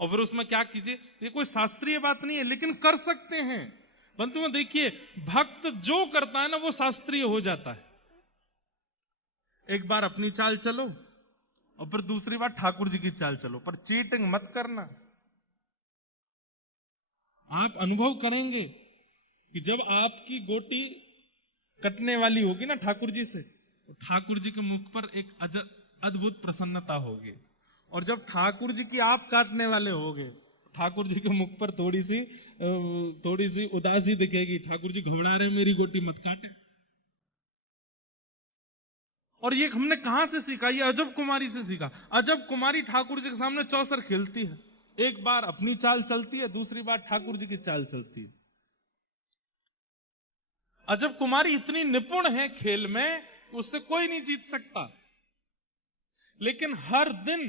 और फिर उसमें क्या कीजिए, ये कोई शास्त्रीय बात नहीं है, लेकिन कर सकते हैं। बंधुओं देखिए, भक्त जो करता है ना वो शास्त्रीय हो जाता है। एक बार अपनी चाल चलो और फिर दूसरी बार ठाकुर जी की चाल चलो, पर चीटिंग मत करना। आप अनुभव करेंगे कि जब आपकी गोटी कटने वाली होगी ना ठाकुर जी से, तो ठाकुर जी के मुख पर एक अद्भुत प्रसन्नता होगी। और जब ठाकुर जी की आप काटने वाले होगे, ठाकुर जी के मुख पर थोड़ी सी उदासी दिखेगी। ठाकुर जी घबरा रहे, मेरी गोटी मत काटे। और ये हमने कहां से सीखा? ये अजब कुमारी से सीखा। अजब कुमारी ठाकुर जी के सामने चौसर खेलती है, एक बार अपनी चाल चलती है, दूसरी बार ठाकुर जी की चाल चलती है। अजब कुमारी इतनी निपुण है खेल में, उससे कोई नहीं जीत सकता। लेकिन हर दिन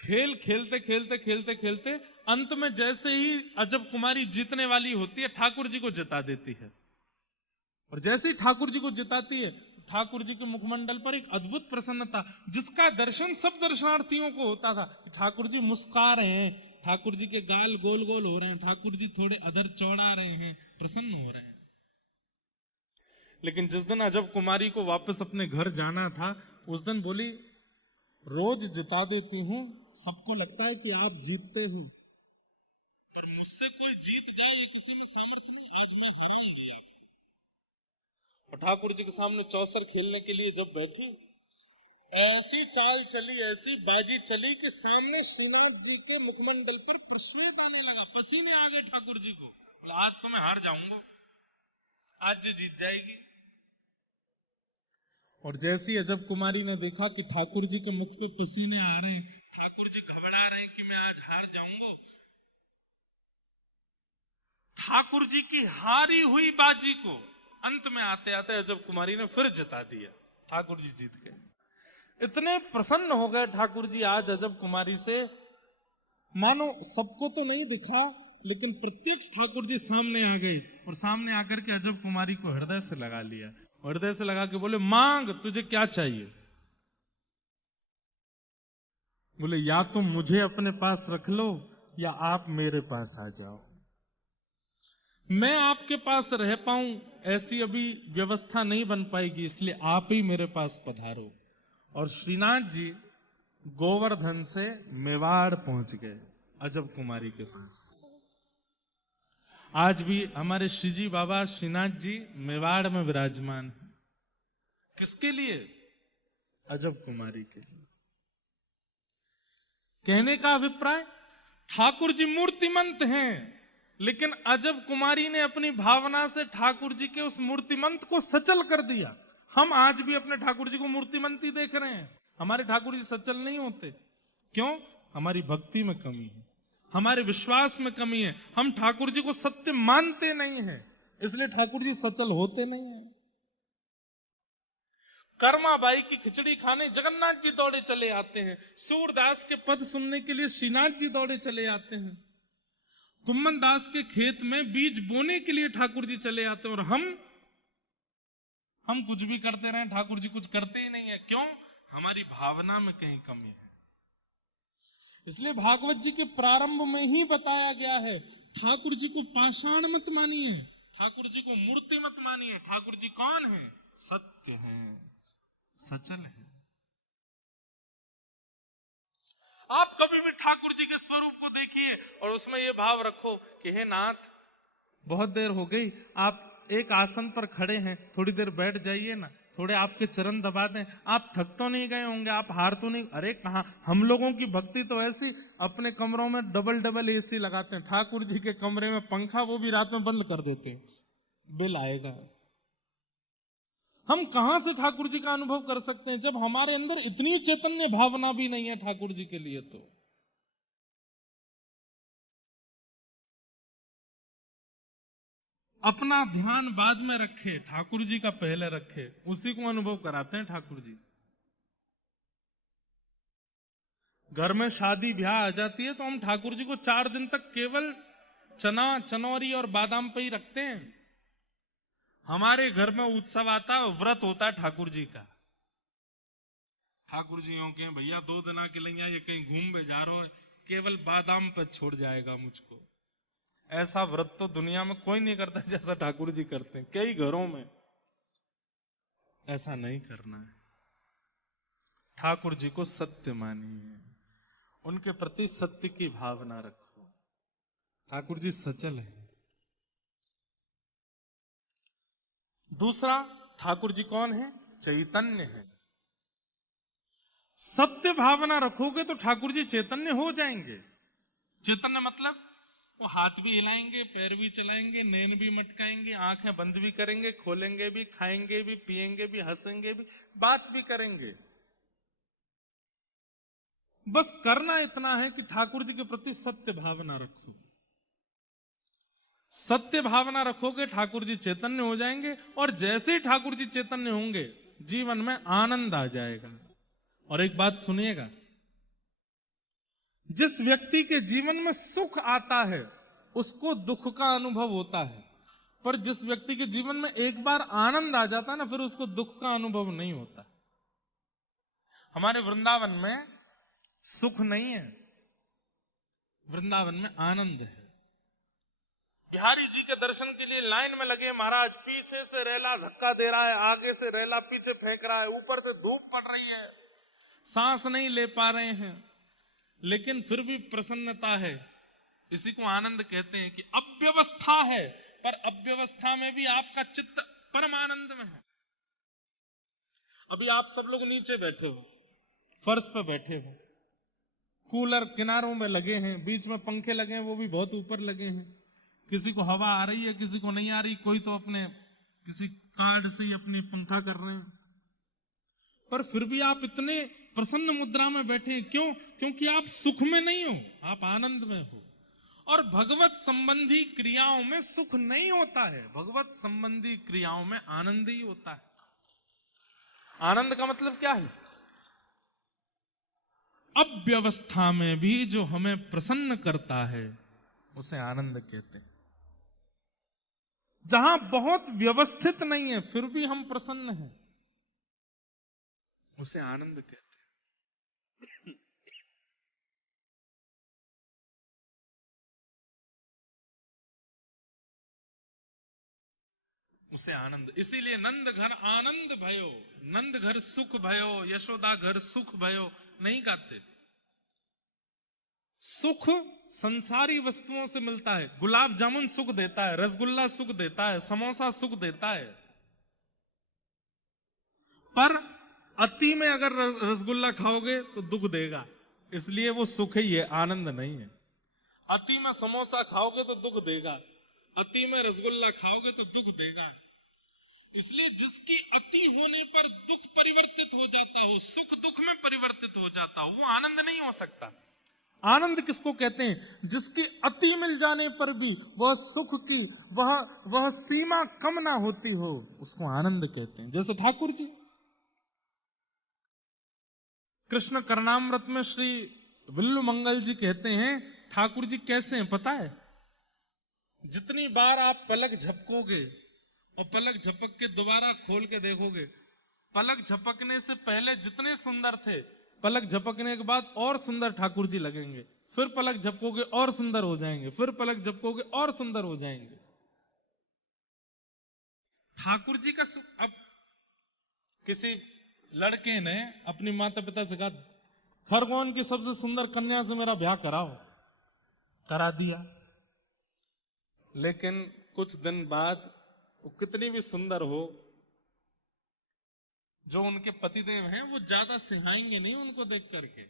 खेल खेलते खेलते खेलते खेलते अंत में जैसे ही अजब कुमारी जीतने वाली होती है, ठाकुर जी को जिता देती है। और जैसे ही ठाकुर जी को जिताती है, ठाकुर जी के मुखमंडल पर एक अद्भुत प्रसन्नता, जिसका दर्शन सब दर्शनार्थियों को होता था। ठाकुर जी मुस्कुरा रहे हैं, ठाकुर जी के गाल गोल गोल हो रहे हैं, ठाकुर जी थोड़े अधर चौड़ा रहे हैं, प्रसन्न हो रहे हैं। लेकिन जिस दिन अजब कुमारी को वापस अपने घर जाना था, उस दिन बोली, रोज जिता देती हूं, सबको लगता है कि आप जीतते हो, पर मुझसे कोई जीत जाए ये किसी में सामर्थ्य नहीं, आज मैं हराऊंगी आपको। और ठाकुर जी के सामने चौसर खेलने के लिए जब बैठी, ऐसी चाल चली, ऐसी बाजी चली कि सामने श्रीनाथ जी के मुखमंडल पर प्रश्वेद आने लगा, पसीने आ गए ठाकुर जी को। आज तो मैं हार जाऊंगा, आज जो जीत जाएगी। और जैसी अजब कुमारी ने देखा कि ठाकुर जी के मुख पे पसीने आ रहे हैं, ठाकुर जी घबरा रहे कि मैं आज हार जाऊंगा, ठाकुर जी की हारी हुई बाजी को अंत में आते आते अजब कुमारी ने फिर जिता दिया। ठाकुर जी जीत गए। इतने प्रसन्न हो गए ठाकुर जी आज अजब कुमारी से, मानो सबको तो नहीं दिखा, लेकिन प्रत्यक्ष ठाकुर जी सामने आ गए और सामने आकर के अजब कुमारी को हृदय से लगा लिया। हृदय से लगा के बोले, मांग, तुझे क्या चाहिए? बोले, या तुम मुझे अपने पास रख लो या आप मेरे पास आ जाओ। मैं आपके पास रह पाऊं ऐसी अभी व्यवस्था नहीं बन पाएगी, इसलिए आप ही मेरे पास पधारो। और श्रीनाथ जी गोवर्धन से मेवाड़ पहुंच गए अजब कुमारी के पास। आज भी हमारे श्रीजी बाबा श्रीनाथ जी मेवाड़ में विराजमान है। किसके लिए? अजब कुमारी के लिए। कहने का अभिप्राय, ठाकुर जी मूर्तिमंत हैं, लेकिन अजब कुमारी ने अपनी भावना से ठाकुर जी के उस मूर्तिमंत को सचल कर दिया। हम आज भी अपने ठाकुर जी को मूर्तिमंत ही देख रहे हैं, हमारे ठाकुर जी सचल नहीं होते। क्यों? हमारी भक्ति में कमी है, हमारे विश्वास में कमी है, हम ठाकुर जी को सत्य मानते नहीं हैं, इसलिए ठाकुर जी सचल होते नहीं हैं। कर्माबाई की खिचड़ी खाने जगन्नाथ जी दौड़े चले आते हैं, सूरदास के पद सुनने के लिए श्रीनाथ जी दौड़े चले आते हैं, कुम्मन दास के खेत में बीज बोने के लिए ठाकुर जी चले आते हैं। और हम कुछ भी करते रहे, ठाकुर जी कुछ करते ही नहीं है। क्यों? हमारी भावना में कहीं कमी है। इसलिए भागवत जी के प्रारंभ में ही बताया गया है, ठाकुर जी को पाषाण मत मानिए, ठाकुर जी को मूर्ति मत मानिए। ठाकुर जी कौन है? सत्य है, सचल है। आप कभी भी ठाकुर जी के स्वरूप को देखिए और उसमें यह भाव रखो कि हे नाथ, बहुत देर हो गई, आप एक आसन पर खड़े हैं, थोड़ी देर बैठ जाइए ना, थोड़े आपके चरण दबा दें। आप थक तो नहीं गए होंगे, आप हार तो नहीं? अरे कहां, हम लोगों की भक्ति तो ऐसी, अपने कमरों में डबल डबल एसी लगाते हैं, ठाकुर जी के कमरे में पंखा वो भी रात में बंद कर देते हैं, बिल आएगा। हम कहां से ठाकुर जी का अनुभव कर सकते हैं जब हमारे अंदर इतनी चैतन्य भावना भी नहीं है ठाकुर जी के लिए। तो अपना ध्यान बाद में रखे, ठाकुर जी का पहले रखे, उसी को अनुभव कराते हैं ठाकुर जी। घर में शादी ब्याह आ जाती है तो हम ठाकुर जी को 4 दिन तक केवल चना चनौरी और बादाम पे ही रखते हैं। हमारे घर में उत्सव आता है, व्रत होता है ठाकुर जी का। ठाकुर जी के भैया 2 दिन के लिए ये कहीं घूम जा रहे हो, केवल बादाम पे छोड़ जाएगा मुझको। ऐसा व्रत तो दुनिया में कोई नहीं करता जैसा ठाकुर जी करते हैं। कई घरों में ऐसा नहीं करना है। ठाकुर जी को सत्य मानिए, उनके प्रति सत्य की भावना रखो। ठाकुर जी सचल है। दूसरा, ठाकुर जी कौन है? चैतन्य है। सत्य भावना रखोगे तो ठाकुर जी चैतन्य हो जाएंगे। चैतन्य मतलब वो हाथ भी हिलाएंगे, पैर भी चलाएंगे, नैन भी मटकाएंगे, आंखें बंद भी करेंगे, खोलेंगे भी, खाएंगे भी, पिएंगे भी, हंसेंगे भी, बात भी करेंगे। बस करना इतना है कि ठाकुर जी के प्रति सत्य भावना रखो। सत्य भावना रखोगे ठाकुर जी चैतन्य हो जाएंगे, और जैसे ही ठाकुर जी चैतन्य होंगे जीवन में आनंद आ जाएगा। और एक बात सुनिएगा, जिस व्यक्ति के जीवन में सुख आता है उसको दुख का अनुभव होता है, पर जिस व्यक्ति के जीवन में एक बार आनंद आ जाता है ना, फिर उसको दुख का अनुभव नहीं होता। हमारे वृंदावन में सुख नहीं है, वृंदावन में आनंद है। बिहारी जी के दर्शन के लिए लाइन में लगे महाराज, पीछे से रेला धक्का दे रहा है, आगे से रेला पीछे फेंक रहा है, ऊपर से धूप पड़ रही है, सांस नहीं ले पा रहे हैं, लेकिन फिर भी प्रसन्नता है। इसी को आनंद कहते हैं कि अव्यवस्था है, पर अव्यवस्था में भी आपका चित्त परम आनंद में है। अभी आप सब लोग नीचे बैठे हो, फर्श पे बैठे हो, कूलर किनारों में लगे हैं, बीच में पंखे लगे हैं, वो भी बहुत ऊपर लगे हैं। किसी को हवा आ रही है, किसी को नहीं आ रही, कोई तो अपने किसी कार्ड से ही अपनी पंखा कर रहे हैं, पर फिर भी आप इतने प्रसन्न मुद्रा में बैठे हैं। क्यों? क्योंकि आप सुख में नहीं हो, आप आनंद में हो। और भगवत संबंधी क्रियाओं में सुख नहीं होता है, भगवत संबंधी क्रियाओं में आनंद ही होता है। आनंद का मतलब क्या है? अव्यवस्था में भी जो हमें प्रसन्न करता है उसे आनंद कहते हैं। जहां बहुत व्यवस्थित नहीं है फिर भी हम प्रसन्न हैं, उसे आनंद कहते हैं। उसे आनंद। इसीलिए नंद घर आनंद भयो, नंद घर सुख भयो, यशोदा घर सुख भयो नहीं गाते। सुख संसारी वस्तुओं से मिलता है। गुलाब जामुन सुख देता है, रसगुल्ला सुख देता है, समोसा सुख देता है, पर अति में अगर रसगुल्ला खाओगे तो दुख देगा, इसलिए वो सुख ही है, आनंद नहीं है। अति में समोसा खाओगे तो दुख देगा, अति में रसगुल्ला खाओगे तो दुख देगा। इसलिए जिसकी अति होने पर दुख परिवर्तित हो जाता हो, सुख दुख में परिवर्तित हो जाता हो, वो आनंद नहीं हो सकता। आनंद किसको कहते हैं? जिसकी अति मिल जाने पर भी वह सुख की वह सीमा कम ना होती हो, उसको आनंद कहते हैं। जैसे ठाकुर जी कृष्ण करनामृत में श्री विल्लु मंगल जी कहते हैं ठाकुर जी कैसे हैं पता है? जितनी बार आप पलक झपकोगे और पलक झपक के दोबारा खोल के देखोगे, पलक झपकने से पहले जितने सुंदर थे, पलक झपकने के बाद और सुंदर ठाकुर जी लगेंगे, फिर पलक झपकोगे और सुंदर हो जाएंगे, फिर पलक झपकोगे और सुंदर हो जाएंगे। ठाकुर जी का सुख। अब किसी लड़के ने अपनी माता पिता से कहा खरगोन की सबसे सुंदर कन्या से मेरा ब्याह कराओ, करा दिया, लेकिन कुछ दिन बाद वो कितनी भी सुंदर हो, जो उनके पतिदेव हैं वो ज्यादा सिहाएंगे नहीं उनको देख करके,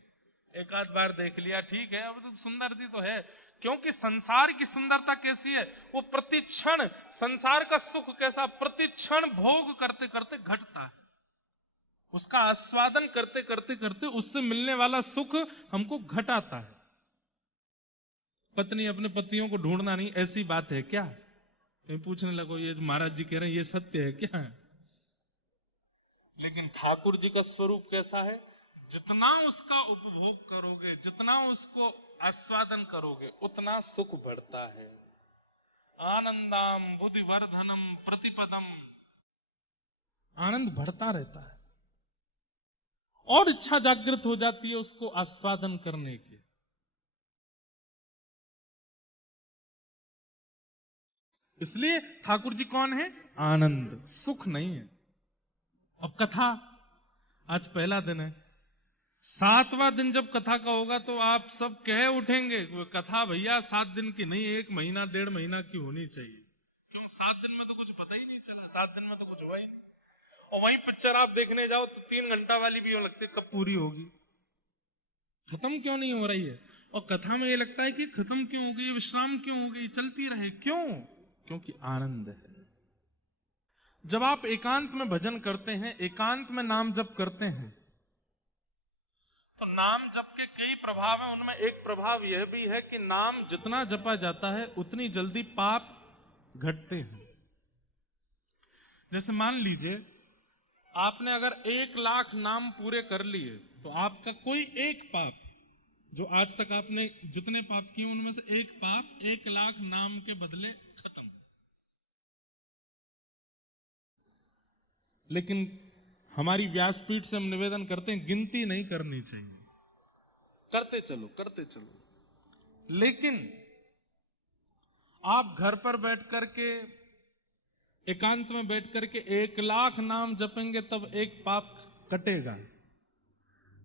एक आध बार देख लिया ठीक है, अब तो सुंदरती तो है। क्योंकि संसार की सुंदरता कैसी है, वो प्रतिक्षण, संसार का सुख कैसा, प्रतिक्षण भोग करते करते घटता है। उसका आस्वादन करते करते करते उससे मिलने वाला सुख हमको घटाता है। पत्नी अपने पतियों को ढूंढना नहीं, ऐसी बात है क्या? कहीं पूछने लगो ये जो महाराज जी कह रहे हैं ये सत्य है क्या? लेकिन ठाकुर जी का स्वरूप कैसा है, जितना उसका उपभोग करोगे, जितना उसको आस्वादन करोगे, उतना सुख बढ़ता है। आनंदाम बुद्धिवर्धनम प्रतिपदम, आनंद बढ़ता रहता है और इच्छा जागृत हो जाती है उसको आस्वादन करने की। इसलिए ठाकुर जी कौन है? आनंद, सुख नहीं है। अब कथा, आज पहला दिन है, 7वां दिन जब कथा का होगा तो आप सब कह उठेंगे कथा भैया 7 दिन की नहीं, 1 महीना 1.5 महीना की होनी चाहिए। क्यों? 7 दिन में तो कुछ पता ही नहीं चला, 7 दिन में तो कुछ हुआ ही नहीं। और वहीं पिक्चर आप देखने जाओ तो 3 घंटा वाली भी हो लगती है, कब पूरी होगी, खत्म क्यों नहीं हो रही है। और कथा में ये लगता है कि खत्म क्यों हो गई, विश्राम क्यों हो गई, चलती रहे, क्यों? क्योंकि आनंद है। जब आप एकांत में भजन करते हैं, एकांत में नाम जप करते हैं, तो नाम जप के कई प्रभाव हैं। उनमें एक प्रभाव यह भी है कि नाम जितना जपा जाता है उतनी जल्दी पाप घटते हैं। जैसे मान लीजिए आपने अगर 1 लाख नाम पूरे कर लिए तो आपका कोई एक पाप, जो आज तक आपने जितने पाप किए उनमें से एक पाप 1 लाख नाम के बदले खत्म। लेकिन हमारी व्यासपीठ से हम निवेदन करते हैं गिनती नहीं करनी चाहिए, करते चलो करते चलो। लेकिन आप घर पर बैठ करके, एकांत में बैठ करके 1 लाख नाम जपेंगे तब एक पाप कटेगा।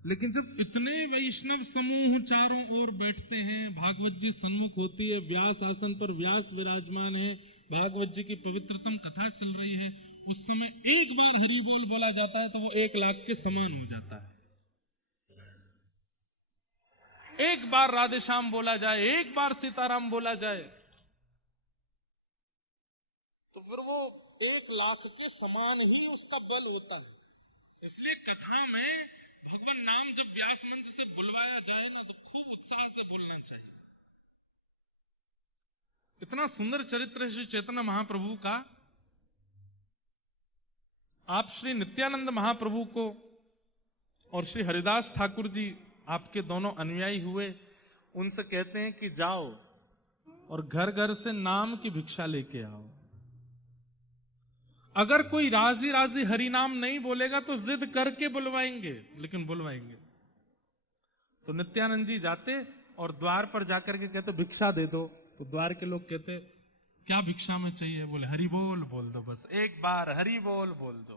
लेकिन जब इतने वैष्णव समूह चारों ओर बैठते हैं, भागवत जी सन्मुख होती है, व्यास आसन पर व्यास विराजमान है, भागवत जी की पवित्रतम कथा चल रही है, उस समय एक बार हरि बोल बोला जाता है तो वो 1 लाख के समान हो जाता है। एक बार राधे श्याम बोला जाए, एक बार सीताराम बोला जाए, तो फिर वो 1 लाख के समान ही उसका बल होता है। इसलिए कथा में भगवान नाम जब व्यास मंच से बुलवाया जाए ना तो खूब उत्साह से बोलना चाहिए। इतना सुंदर चरित्र है श्री चैतन्य महाप्रभु का। आप श्री नित्यानंद महाप्रभु को और श्री हरिदास ठाकुर जी आपके दोनों अनुयायी हुए, उनसे कहते हैं कि जाओ और घर घर से नाम की भिक्षा लेके आओ। अगर कोई राजी राजी हरि नाम नहीं बोलेगा तो जिद करके बुलवाएंगे, लेकिन बुलवाएंगे। तो नित्यानंद जी जाते और द्वार पर जाकर के कहते भिक्षा दे दो। तो द्वार के लोग कहते क्या भिक्षा में चाहिए? बोले हरि बोल बोल दो, बस एक बार हरि बोल बोल दो।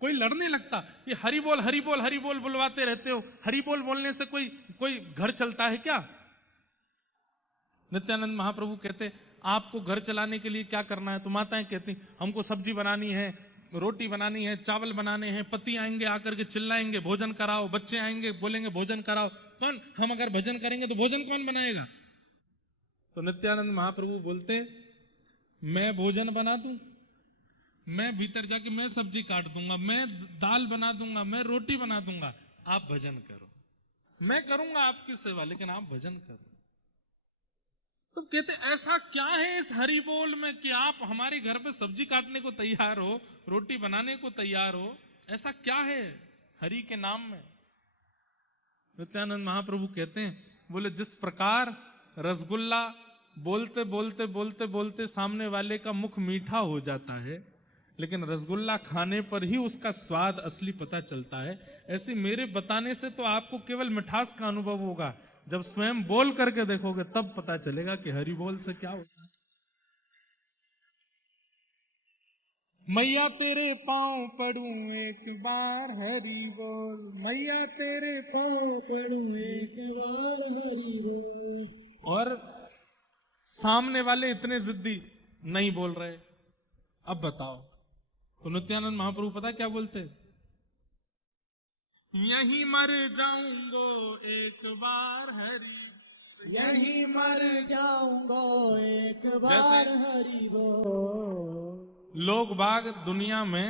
कोई लड़ने लगता, ये हरि बोल हरि बोल हरि बोल बुलवाते रहते हो, हरि बोल बोलने से कोई घर चलता है क्या? नित्यानंद महाप्रभु कहते आपको घर चलाने के लिए क्या करना है? तो माताएं कहती हमको सब्जी बनानी है, रोटी बनानी है, चावल बनाने हैं, पति आएंगे आकर के चिल्लाएंगे भोजन कराओ, बच्चे आएंगे बोलेंगे भोजन कराओ, कौन? हम अगर भजन करेंगे तो भोजन कौन बनाएगा? तो नित्यानंद महाप्रभु बोलते मैं भोजन बना दूं, मैं भीतर जाके मैं सब्जी काट दूंगा, मैं दाल बना दूंगा, मैं रोटी बना दूंगा, आप भजन करो, मैं करूंगा आपकी सेवा, लेकिन आप भजन करो। तो कहते ऐसा क्या है इस हरि बोल में कि आप हमारे घर पे सब्जी काटने को तैयार हो, रोटी बनाने को तैयार हो, ऐसा क्या है हरि के नाम में? नित्यानंद महाप्रभु कहते हैं, बोले जिस प्रकार रसगुल्ला बोलते बोलते बोलते बोलते सामने वाले का मुख मीठा हो जाता है, लेकिन रसगुल्ला खाने पर ही उसका स्वाद असली पता चलता है, ऐसे मेरे बताने से तो आपको केवल मिठास का अनुभव होगा, जब स्वयं बोल करके देखोगे तब पता चलेगा कि हरि बोल से क्या होता है। मैया तेरे पांव पड़ूं एक बार हरि बोल, मैया तेरे पांव पड़ूं एक बार हरि बोल। और सामने वाले इतने जिद्दी नहीं बोल रहे, अब बताओ। तो नित्यानंद महाप्रभु पता क्या बोलते? यहीं मर जाऊंगो एक बार हरि, यहीं मर जाऊंगा एक बार जैसे हरि बोल। लोग बाग दुनिया में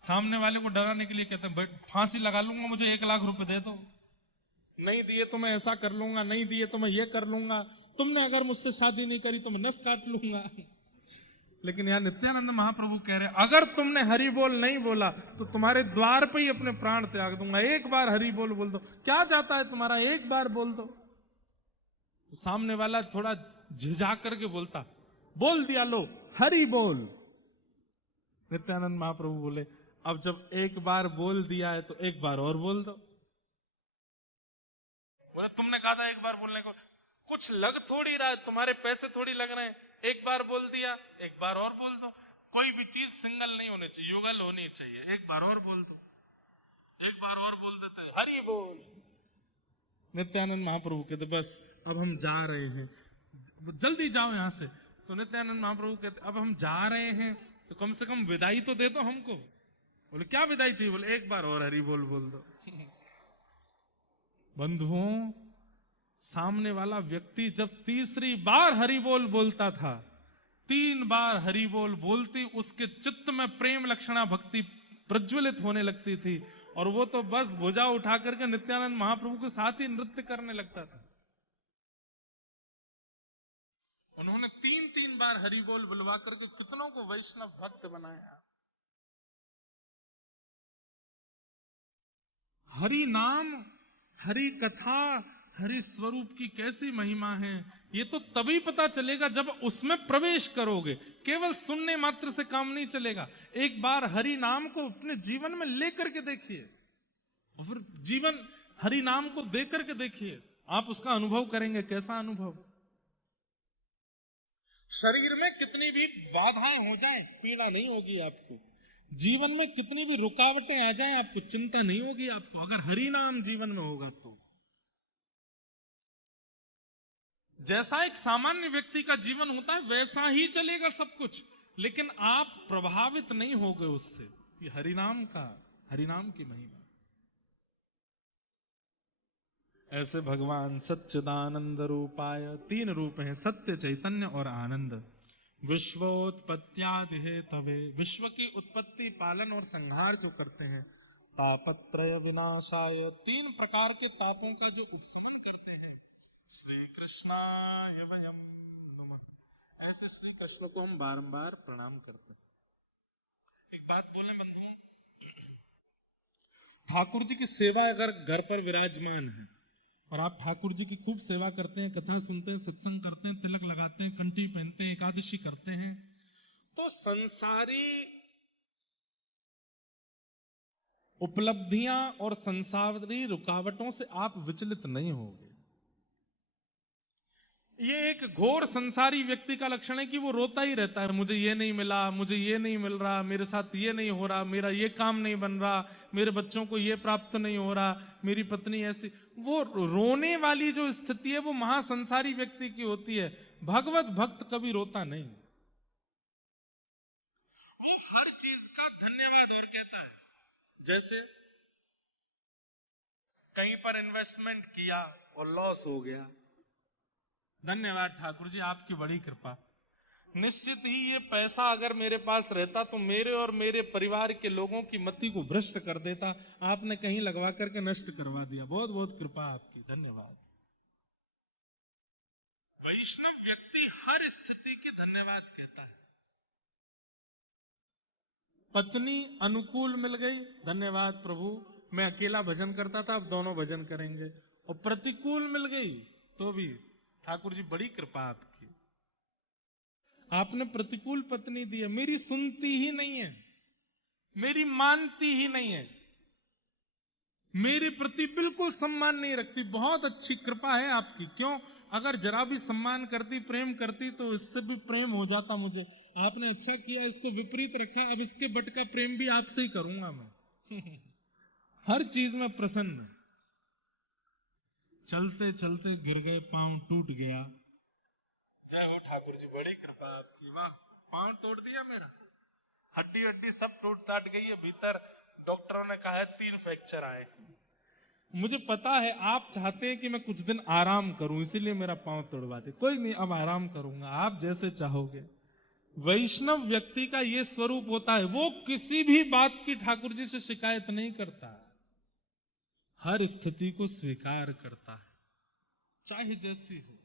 सामने वाले को डराने के लिए कहते हैं फांसी लगा लूंगा, मुझे 1 लाख रुपए दे दो, नहीं दिए तो मैं ऐसा कर लूंगा, नहीं दिए तो मैं ये कर लूंगा, तुमने अगर मुझसे शादी नहीं करी तो मैं नस काट लूंगा। लेकिन यहाँ नित्यानंद महाप्रभु कह रहे हैं अगर तुमने हरि बोल नहीं बोला तो तुम्हारे द्वार पे ही अपने प्राण त्याग दूंगा, एक बार हरि बोल बोल दो, क्या जाता है तुम्हारा, एक बार बोल दो। तो सामने वाला थोड़ा झिझा करके बोलता, बोल दिया, लो हरि बोल। नित्यानंद महाप्रभु बोले अब जब एक बार बोल दिया है तो एक बार और बोल दो। बोले तुमने कहा था एक बार बोलने को, कुछ लग थोड़ी रहा है, तुम्हारे पैसे थोड़ी लग रहे हैं, एक बार बोल दिया एक बार और बोल दो। कोई भी चीज सिंगल नहीं होनी चाहिए, युगल होनी चाहिए, एक बार और बोल दो, एक बार और बोल देते हैं हरि बोल। नित्यानंद महाप्रभु कहते बस अब हम जा रहे हैं, जल्दी जाओ यहां से। तो नित्यानंद महाप्रभु कहते अब हम जा रहे हैं तो कम से कम विदाई तो दे दो हमको। बोले क्या विदाई चाहिए, बोले एक बार और हरि बोल बोल दो। बंधुओं, सामने वाला व्यक्ति जब तीसरी बार हरि बोल बोलता था, 3 बार हरि बोल बोलती उसके चित्त में प्रेम लक्षणा भक्ति प्रज्वलित होने लगती थी और वो तो बस भुजा उठा करके नित्यानंद महाप्रभु के साथ ही नृत्य करने लगता था। उन्होंने 3 बार हरि बोल बुलवा करके कितनों को वैष्णव भक्त बनाया। हरि नाम, हरि कथा, हरि स्वरूप की कैसी महिमा है, ये तो तभी पता चलेगा जब उसमें प्रवेश करोगे। केवल सुनने मात्र से काम नहीं चलेगा, एक बार हरि नाम को अपने जीवन में लेकर के देखिए और फिर जीवन हरि नाम को दे करके देखिए, आप उसका अनुभव करेंगे। कैसा अनुभव? शरीर में कितनी भी बाधाएं हो जाएं, पीड़ा नहीं होगी आपको। जीवन में कितनी भी रुकावटें आ जाएं, आपको चिंता नहीं होगी आपको, अगर हरि नाम जीवन में होगा तो। जैसा एक सामान्य व्यक्ति का जीवन होता है वैसा ही चलेगा सब कुछ, लेकिन आप प्रभावित नहीं होगे उससे। ये हरिनाम का, हरिनाम की महिमा। ऐसे भगवान सच्चिदानंद रूपाय, 3 रूप हैं, सत्य, चैतन्य और आनंद। विश्वोत्पत्त्यादि हेतवे, विश्व की उत्पत्ति, पालन और संहार जो करते हैं। तापत्रय विनाशाय, 3 प्रकार के तापों का जो उपशमन करते हैं। श्री कृष्णाय वयम नमः, ऐसे श्री कृष्ण को हम बारंबार प्रणाम करते हैं। एक बात बोले बंधुओं, ठाकुर जी की सेवा अगर घर पर विराजमान है और आप ठाकुर जी की खूब सेवा करते हैं, कथा सुनते हैं, सत्संग करते हैं, तिलक लगाते हैं, कंठी पहनते हैं, एकादशी करते हैं, तो संसारी उपलब्धियां और संसारी रुकावटों से आप विचलित नहीं होंगे। ये एक घोर संसारी व्यक्ति का लक्षण है कि वो रोता ही रहता है, मुझे ये नहीं मिला, मुझे ये नहीं मिल रहा, मेरे साथ ये नहीं हो रहा, मेरा ये काम नहीं बन रहा, मेरे बच्चों को ये प्राप्त नहीं हो रहा, मेरी पत्नी ऐसी। वो रोने वाली जो स्थिति है वो महासंसारी व्यक्ति की होती है। भगवत भक्त कभी रोता नहीं, वो हर चीज का धन्यवाद और कहता है। जैसे कहीं पर इन्वेस्टमेंट किया और लॉस हो गया, धन्यवाद ठाकुर जी, आपकी बड़ी कृपा। निश्चित ही ये पैसा अगर मेरे पास रहता तो मेरे और मेरे परिवार के लोगों की मति को भ्रष्ट कर देता, आपने कहीं लगवा करके नष्ट करवा दिया, बहुत बहुत कृपा आपकी, धन्यवाद। वैष्णव व्यक्ति हर स्थिति की धन्यवाद कहता है। पत्नी अनुकूल मिल गई, धन्यवाद प्रभु, मैं अकेला भजन करता था, अब दोनों भजन करेंगे। और प्रतिकूल मिल गई तो भी ठाकुर जी बड़ी कृपा आपकी, आपने प्रतिकूल पत्नी दी है, मेरी सुनती ही नहीं है, मेरी मानती ही नहीं है, मेरे प्रति बिल्कुल सम्मान नहीं रखती, बहुत अच्छी कृपा है आपकी। क्यों? अगर जरा भी सम्मान करती, प्रेम करती तो इससे भी प्रेम हो जाता मुझे। आपने अच्छा किया, इसको विपरीत रखा, अब इसके बट का प्रेम भी आपसे ही करूंगा मैं। हर चीज में प्रसन्न। चलते चलते गिर गए, पांव टूट गया, जय हो ठाकुर जी, बड़ी कृपा आपकी, वाह, पांव तोड़ दिया मेरा, हड्डी हड्डी सब टूट टाट गई है, भीतर डॉक्टरों ने कहा है 3 फ्रैक्चर आए। मुझे पता है आप चाहते हैं कि मैं कुछ दिन आराम करूं, इसीलिए मेरा पांव तोड़वा दे। कोई नहीं, अब आराम करूंगा, आप जैसे चाहोगे। वैष्णव व्यक्ति का यह स्वरूप होता है, वो किसी भी बात की ठाकुर जी से शिकायत नहीं करता, हर स्थिति को स्वीकार करता है, चाहे जैसी हो।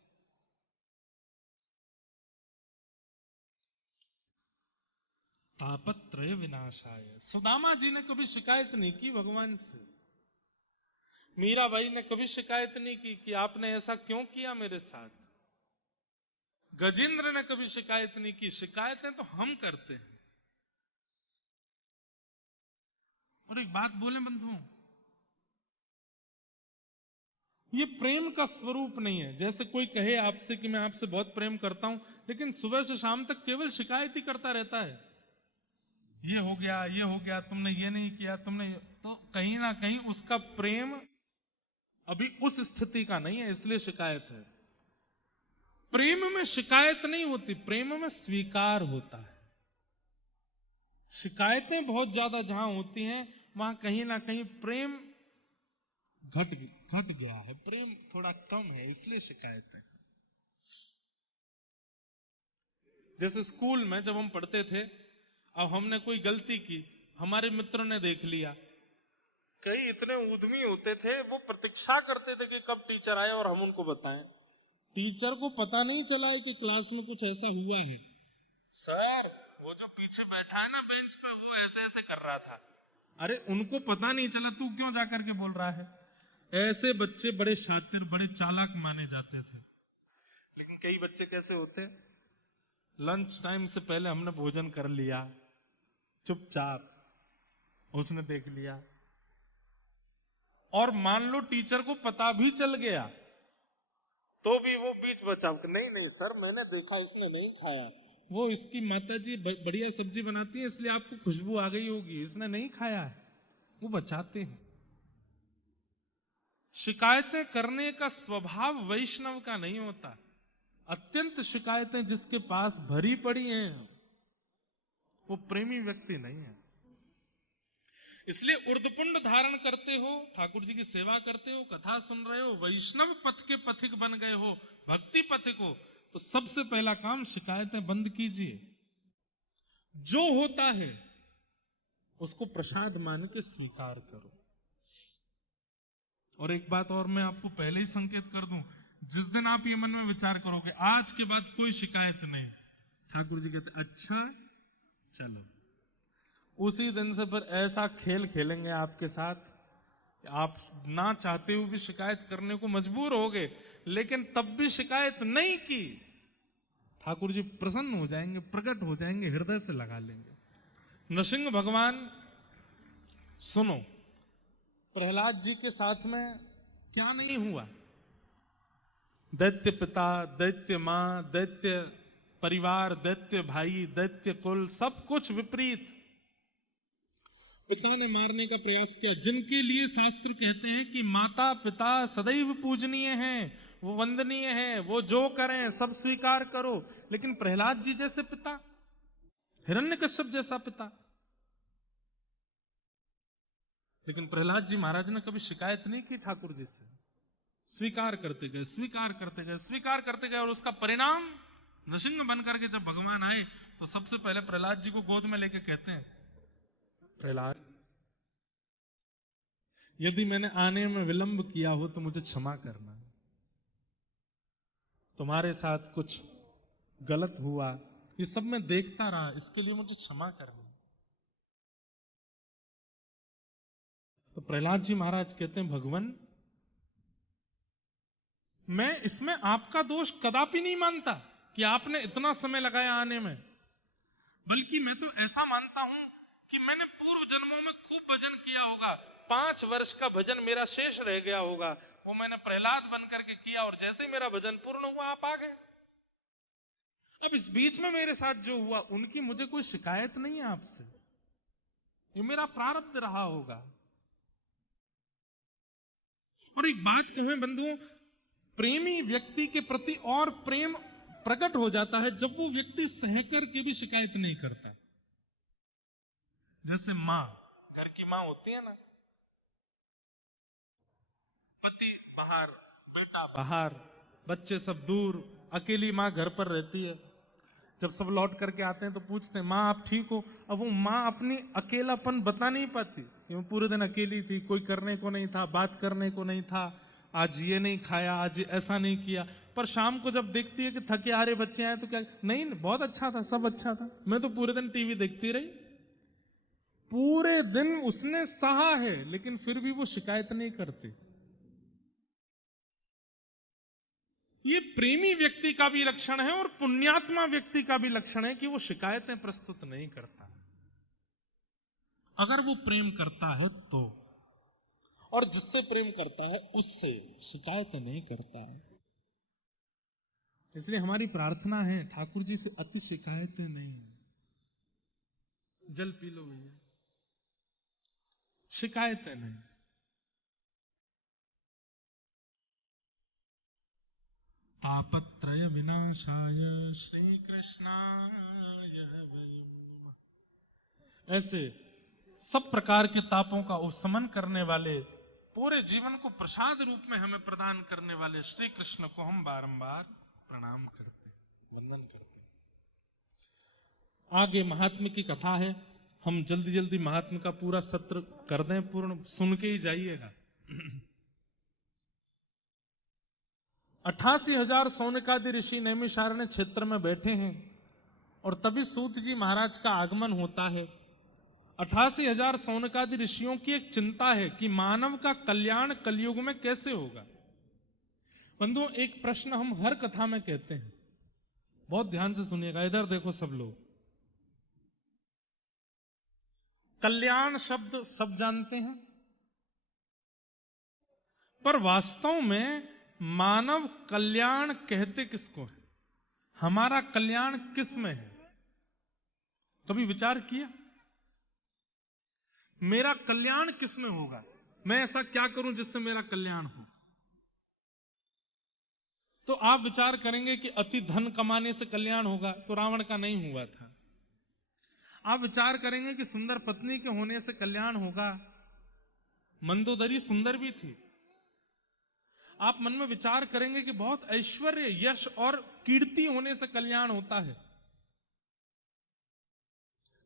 तापत्रय विनाशाय। सुदामा जी ने कभी शिकायत नहीं की भगवान से। मीराबाई ने कभी शिकायत नहीं की कि आपने ऐसा क्यों किया मेरे साथ। गजेंद्र ने कभी शिकायत नहीं की। शिकायतें तो हम करते हैं। और एक बात बोले बंधुओं, ये प्रेम का स्वरूप नहीं है। जैसे कोई कहे आपसे कि मैं आपसे बहुत प्रेम करता हूं, लेकिन सुबह से शाम तक केवल शिकायत ही करता रहता है, ये हो गया, तुमने ये नहीं किया, तुमने, तो कहीं ना कहीं उसका प्रेम अभी उस स्थिति का नहीं है, इसलिए शिकायत है। प्रेम में शिकायत नहीं होती, प्रेम में स्वीकार होता है। शिकायतें बहुत ज्यादा जहां होती हैं, वहां कहीं ना कहीं प्रेम घट गया है, प्रेम थोड़ा कम है, इसलिए शिकायतें। जैसे स्कूल में जब हम पढ़ते थे, अब हमने कोई गलती की, हमारे मित्रों ने देख लिया, कई इतने उद्यमी होते थे, वो प्रतीक्षा करते थे कि कब टीचर आए और हम उनको बताएं। टीचर को पता नहीं चला है कि क्लास में कुछ ऐसा हुआ है। सर, वो जो पीछे बैठा है ना बेंच पे, वो ऐसे ऐसे कर रहा था। अरे उनको पता नहीं चला, तू क्यों जाकर के बोल रहा है? ऐसे बच्चे बड़े शातिर, बड़े चालाक माने जाते थे। लेकिन कई बच्चे कैसे होते, लंच टाइम से पहले हमने भोजन कर लिया, चुपचाप, उसने देख लिया, और मान लो टीचर को पता भी चल गया, तो भी वो बीच बचाव, नहीं सर, मैंने देखा, इसने नहीं खाया, वो इसकी माताजी बढ़िया सब्जी बनाती है, इसलिए आपको खुशबू आ गई होगी, इसने नहीं खाया है, वो बचाते हैं। शिकायतें करने का स्वभाव वैष्णव का नहीं होता। अत्यंत शिकायतें जिसके पास भरी पड़ी हैं, वो प्रेमी व्यक्ति नहीं है। इसलिए उर्दपुंड धारण करते हो, ठाकुर जी की सेवा करते हो, कथा सुन रहे हो, वैष्णव पथ के पथिक बन गए हो, भक्ति पथिक हो, तो सबसे पहला काम शिकायतें बंद कीजिए। जो होता है उसको प्रसाद मान के स्वीकार करो। और एक बात और मैं आपको पहले ही संकेत कर दूं, जिस दिन आप ये मन में विचार करोगे आज के बाद कोई शिकायत नहीं, ठाकुर जी कहते अच्छा चलो, उसी दिन से फिर ऐसा खेल खेलेंगे आपके साथ, आप ना चाहते हुए भी शिकायत करने को मजबूर होगे, लेकिन तब भी शिकायत नहीं की, ठाकुर जी प्रसन्न हो जाएंगे, प्रकट हो जाएंगे, हृदय से लगा लेंगे। नृसिंह भगवान, सुनो, प्रहलाद जी के साथ में क्या नहीं हुआ? दैत्य पिता, दैत्य मां, दैत्य परिवार, दैत्य भाई, दैत्य कुल, सब कुछ विपरीत। पिता ने मारने का प्रयास किया, जिनके लिए शास्त्र कहते हैं कि माता पिता सदैव पूजनीय हैं, वो वंदनीय हैं, वो जो करें सब स्वीकार करो। लेकिन प्रहलाद जी जैसे पिता, हिरण्यकश्यप जैसा पिता, लेकिन प्रहलाद जी महाराज ने कभी शिकायत नहीं की ठाकुर जी से, स्वीकार करते गए, स्वीकार करते गए, स्वीकार करते गए। और उसका परिणाम, नृसिंह बनकर के जब भगवान आए तो सबसे पहले प्रहलाद जी को गोद में लेके कहते हैं, प्रहलाद, यदि मैंने आने में विलंब किया हो तो मुझे क्षमा करना, तुम्हारे साथ कुछ गलत हुआ, ये सब मैं देखता रहा, इसके लिए मुझे क्षमा करना। तो प्रहलाद जी महाराज कहते हैं, भगवान, मैं इसमें आपका दोष कदापि नहीं मानता कि आपने इतना समय लगाया आने में, बल्कि मैं तो ऐसा मानता हूं कि मैंने पूर्व जन्मों में खूब भजन किया होगा, 5 वर्ष का भजन मेरा शेष रह गया होगा, वो मैंने प्रहलाद बन करके किया, और जैसे ही मेरा भजन पूर्ण हुआ आप आ गए। अब इस बीच में मेरे साथ जो हुआ, उनकी मुझे कोई शिकायत नहीं है आपसे, ये मेरा प्रारब्ध रहा होगा। और एक बात कहें बंधुओं, प्रेमी व्यक्ति के प्रति और प्रेम प्रकट हो जाता है जब वो व्यक्ति सहकर के भी शिकायत नहीं करता। जैसे मां, घर की माँ होती है ना, पति बाहर, बेटा बाहर, बच्चे सब दूर, अकेली माँ घर पर रहती है। जब सब लौट करके आते हैं तो पूछते हैं माँ आप ठीक हो? अब वो माँ अपनी अकेलापन बता नहीं पाती कि मैं पूरे दिन अकेली थी, कोई करने को नहीं था, बात करने को नहीं था, आज ये नहीं खाया, आज ऐसा नहीं किया। पर शाम को जब देखती है कि थके हारे बच्चे आए तो क्या, नहीं बहुत अच्छा था, सब अच्छा था, मैं तो पूरे दिन टीवी देखती रही। पूरे दिन उसने सहा है लेकिन फिर भी वो शिकायत नहीं करती। ये प्रेमी व्यक्ति का भी लक्षण है और पुण्यात्मा व्यक्ति का भी लक्षण है कि वो शिकायतें प्रस्तुत नहीं करता। अगर वो प्रेम करता है तो, और जिससे प्रेम करता है उससे शिकायतें नहीं करता है। इसलिए हमारी प्रार्थना है ठाकुर जी से अति शिकायतें नहीं। जल पी लो भैया, शिकायतें नहीं। तापत्रय विनाशाय श्री कृष्णाय वयं नमः। ऐसे सब प्रकार के तापों का उपशमन करने वाले, पूरे जीवन को प्रसाद रूप में हमें प्रदान करने वाले श्री कृष्ण को हम बारंबार प्रणाम करते, वंदन करते। आगे महात्म्य की कथा है, हम जल्दी जल्दी महात्म्य का पूरा सत्र कर दें पूर्ण, सुन के ही जाइएगा। 88,000 सौनकादि ऋषि नैमिषारण्य क्षेत्र में बैठे हैं और तभी सूत जी महाराज का आगमन होता है। 88,000 सौनकादि ऋषियों की एक चिंता है कि मानव का कल्याण कलयुग में कैसे होगा। बंधुओं, एक प्रश्न हम हर कथा में कहते हैं, बहुत ध्यान से सुनिएगा, इधर देखो सब लोग। कल्याण शब्द सब जानते हैं, पर वास्तव में मानव कल्याण कहते किसको है? हमारा कल्याण किस में है? कभी विचार किया मेरा कल्याण किस में होगा? मैं ऐसा क्या करूं जिससे मेरा कल्याण हो? तो आप विचार करेंगे कि अति धन कमाने से कल्याण होगा, तो रावण का नहीं हुआ था। आप विचार करेंगे कि सुंदर पत्नी के होने से कल्याण होगा, मंदोदरी सुंदर भी थी। आप मन में विचार करेंगे कि बहुत ऐश्वर्य, यश और कीर्ति होने से कल्याण होता है।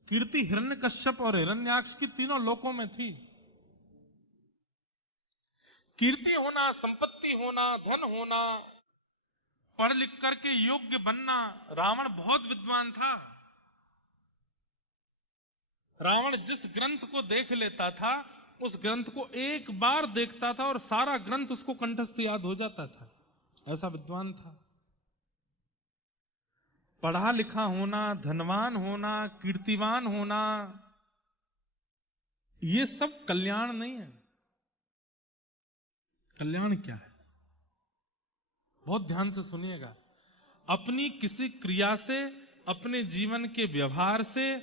कीर्ति हिरण्यकश्यप और हिरण्याक्ष की तीनों लोकों में थी। कीर्ति होना, संपत्ति होना, धन होना, पढ़ लिख करके योग्य बनना। रावण बहुत विद्वान था। रावण जिस ग्रंथ को देख लेता था, उस ग्रंथ को एक बार देखता था और सारा ग्रंथ उसको कंठस्थ याद हो जाता था, ऐसा विद्वान था। पढ़ा लिखा होना, धनवान होना, कीर्तिवान होना, ये सब कल्याण नहीं है। कल्याण क्या है? बहुत ध्यान से सुनिएगा। अपनी किसी क्रिया से, अपने जीवन के व्यवहार से,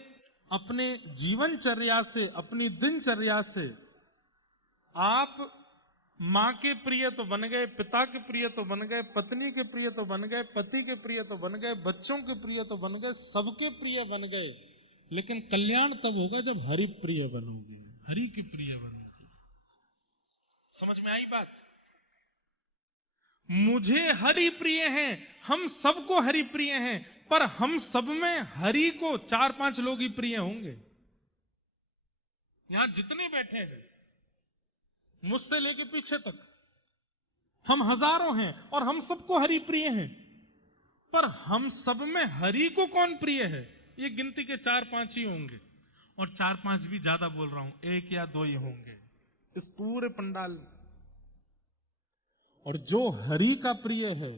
अपने जीवनचर्या से, अपनी दिनचर्या से आप मां के प्रिय तो बन गए, पिता के प्रिय तो बन गए, पत्नी के प्रिय तो बन गए, पति के प्रिय तो बन गए, बच्चों के प्रिय तो बन गए, सबके प्रिय बन गए। लेकिन कल्याण तब होगा जब हरि प्रिय बनोगे, हरि के प्रिय बनोगे। समझ में आई बात? मुझे हरि प्रिय हैं, हम सबको हरि प्रिय हैं, पर हम सब में हरि को 4-5 लोग ही प्रिय होंगे। यहां जितने बैठे हैं, मुझसे लेके पीछे तक, हम हजारों हैं और हम सबको हरि प्रिय हैं, पर हम सब में हरि को कौन प्रिय है? ये गिनती के 4-5 ही होंगे, और 4-5 भी ज्यादा बोल रहा हूं, 1 या 2 ही होंगे इस पूरे पंडाल में। और जो हरि का प्रिय है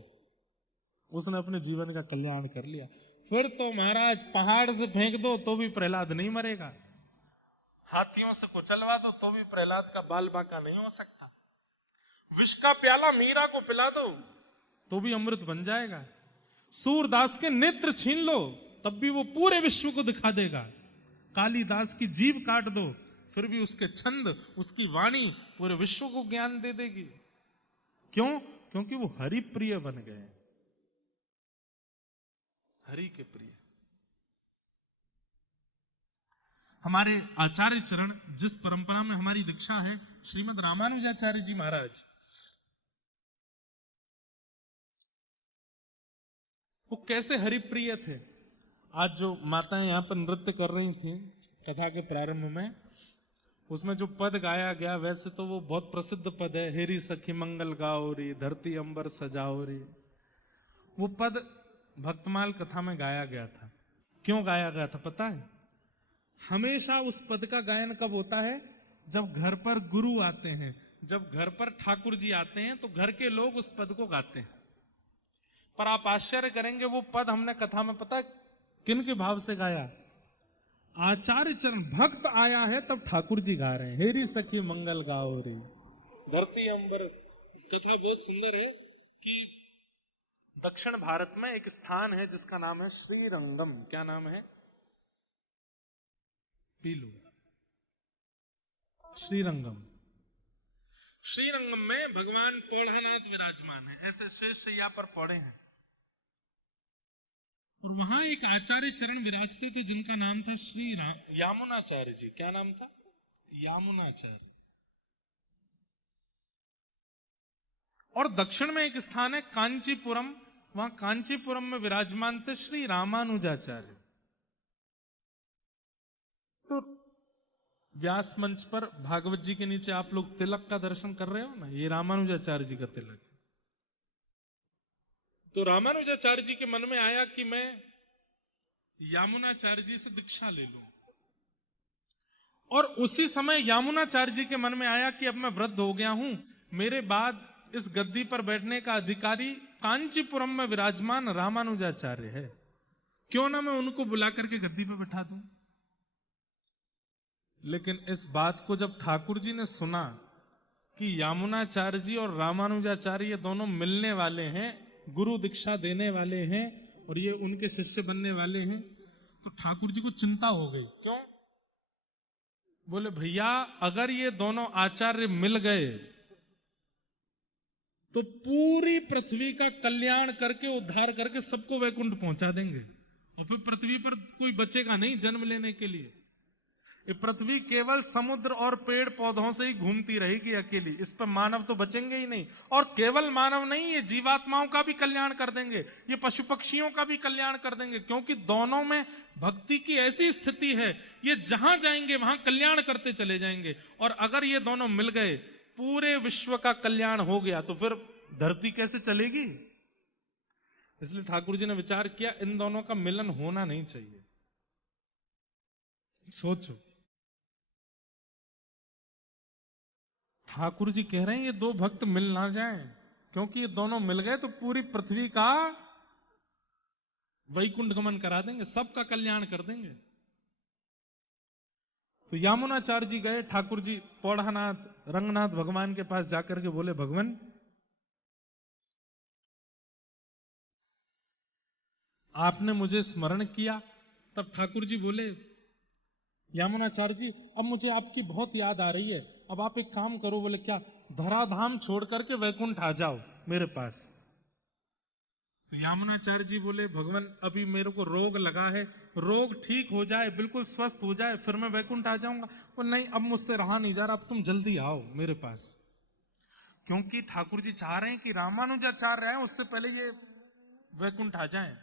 उसने अपने जीवन का कल्याण कर लिया। फिर तो महाराज पहाड़ से फेंक दो तो भी प्रहलाद नहीं मरेगा, हाथियों से कुचलवा दो तो भी प्रहलाद का बाल बांका नहीं हो सकता, विष का प्याला मीरा को पिला दो तो भी अमृत बन जाएगा, सूरदास के नेत्र छीन लो तब भी वो पूरे विश्व को दिखा देगा, कालिदास की जीभ काट दो फिर भी उसके छंद, उसकी वाणी पूरे विश्व को ज्ञान दे देगी। क्यों? क्योंकि वो हरि प्रिय बन गए, हरि के प्रिय। हमारे आचार्य चरण, जिस परंपरा में हमारी दीक्षा है, श्रीमद रामानुजाचार्य जी महाराज, वो कैसे हरिप्रिय थे। आज जो माताएं यहाँ पर नृत्य कर रही थी कथा के प्रारंभ में, उसमें जो पद गाया गया, वैसे तो वो बहुत प्रसिद्ध पद है, हेरी सखी मंगल गाओ री, धरती अंबर सजाओ री। वो पद भक्तमाल कथा में गाया गया था। क्यों गाया गया था पता है? हमेशा उस पद का गायन कब होता है? जब घर पर गुरु आते हैं, जब घर पर ठाकुर जी आते हैं, तो घर के लोग उस पद को गाते हैं। पर आप आश्चर्य करेंगे, वो पद हमने कथा में पता किन के भाव से गाया? आचार्य चरण, भक्त आया है तब ठाकुर जी गा रहे हैं, हेरी सखी मंगल गाओ रे, धरती अंबर। कथा बहुत सुंदर है कि दक्षिण भारत में एक स्थान है जिसका नाम है श्रीरंगम। क्या नाम है? पीलू। श्रीरंगम। श्रीरंगम में भगवान पौढ़ानाथ विराजमान है, ऐसे शेष शैया पर पौड़े हैं। और वहां एक आचार्य चरण विराजते थे जिनका नाम था श्री यामुनाचार्य जी। क्या नाम था? यामुनाचार्य। और दक्षिण में एक स्थान है कांचीपुरम, वहां कांचीपुरम में विराजमान थे श्री रामानुजाचार्य। तो व्यास मंच पर भागवत जी के नीचे आप लोग तिलक का दर्शन कर रहे हो ना, ये रामानुजाचार्य जी का तिलक है। तो रामानुजाचार्य जी के मन में आया कि मैं यामुनाचार्य जी से दीक्षा ले लूं। और उसी समय यामुनाचार्य जी के मन में आया कि अब मैं वृद्ध हो गया हूं, मेरे बाद इस गद्दी पर बैठने का अधिकारी कांचीपुरम में विराजमान रामानुजाचार्य है, क्यों ना मैं उनको बुला करके गद्दी पर बैठा दूं। लेकिन इस बात को जब ठाकुर जी ने सुना कि यामुनाचार्य जी और रामानुजाचार्य ये दोनों मिलने वाले हैं, गुरु दीक्षा देने वाले हैं और ये उनके शिष्य बनने वाले हैं, तो ठाकुर जी को चिंता हो गई। क्यों? बोले भैया, अगर ये दोनों आचार्य मिल गए तो पूरी पृथ्वी का कल्याण करके, उद्धार करके सबको वैकुंठ पहुंचा देंगे, और फिर पृथ्वी पर कोई बचेगा नहीं जन्म लेने के लिए। ये पृथ्वी केवल समुद्र और पेड़ पौधों से ही घूमती रहेगी अकेली, इस पर मानव तो बचेंगे ही नहीं। और केवल मानव नहीं, ये जीवात्माओं का भी कल्याण कर देंगे, ये पशु पक्षियों का भी कल्याण कर देंगे, क्योंकि दोनों में भक्ति की ऐसी स्थिति है, ये जहां जाएंगे वहां कल्याण करते चले जाएंगे। और अगर ये दोनों मिल गए, पूरे विश्व का कल्याण हो गया, तो फिर धरती कैसे चलेगी? इसलिए ठाकुर जी ने विचार किया, इन दोनों का मिलन होना नहीं चाहिए। सोचो, ठाकुर जी कह रहे हैं ये दो भक्त मिल ना जाएं, क्योंकि ये दोनों मिल गए तो पूरी पृथ्वी का वैकुंठ गमन करा देंगे, सबका कल्याण कर देंगे। तो यामुनाचार्य जी गए, ठाकुर जी पौढ़ानाथ रंगनाथ भगवान के पास जाकर के बोले, भगवान आपने मुझे स्मरण किया। तब ठाकुर जी बोले, यामुनाचार्य जी अब मुझे आपकी बहुत याद आ रही है, अब आप एक काम करो। बोले क्या? धराधाम छोड़ करके वैकुंठ आ जाओ मेरे पास। तो यामुनाचार्य जी बोले, भगवान अभी मेरे को रोग लगा है, रोग ठीक हो जाए, बिल्कुल स्वस्थ हो जाए, फिर मैं वैकुंठ आ जाऊंगा। बोले नहीं, अब मुझसे रहा नहीं जा रहा, अब तुम जल्दी आओ मेरे पास। क्योंकि ठाकुर जी चाह रहे हैं कि रामानुजाचार्य आए उससे पहले ये वैकुंठ आ जाए।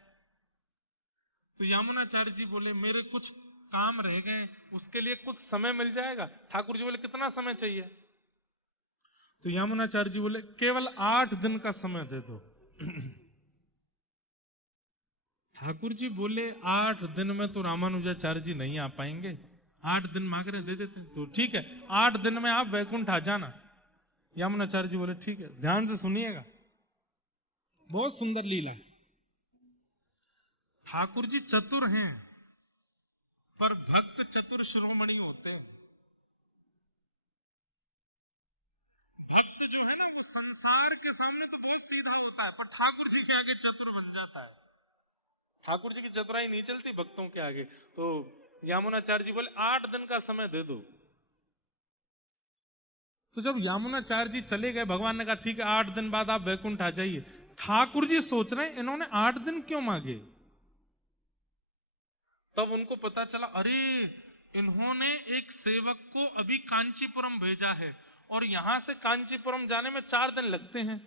तो यामुनाचार्य जी बोले, मेरे कुछ काम रह गए, उसके लिए कुछ समय मिल जाएगा? ठाकुर जी बोले, कितना समय चाहिए? तो यामुनाचार्य जी बोले, केवल 8 दिन का समय दे दो। ठाकुर जी बोले, 8 दिन में तो रामानुजाचार्य जी नहीं आ पाएंगे, 8 दिन मांग रहे, दे देते। तो ठीक है, 8 दिन में आप वैकुंठ आ जाना। यामुनाचार्य जी बोले, ठीक है। ध्यान से सुनिएगा, बहुत सुंदर लीला है। ठाकुर जी चतुर हैं, पर भक्त चतुर शिरोमणि होते हैं। भक्त जो है ना, वो संसार के सामने तो बहुत सीधा होता है, पर ठाकुर जी के आगे चतुर बन जाता है। ठाकुर जी की चतुराई नहीं चलती भक्तों के आगे। तो यामुनाचार्य जी बोले, 8 दिन का समय दे दो। तो जब यामुनाचार्य जी चले गए, भगवान ने कहा ठीक है, 8 दिन बाद आप वैकुंठ आ जाइए। ठाकुर जी सोच रहे हैं इन्होंने 8 दिन क्यों मांगे। तब उनको पता चला, अरे इन्होंने एक सेवक को अभी कांचीपुरम भेजा है और यहां से कांचीपुरम जाने में 4 दिन लगते हैं।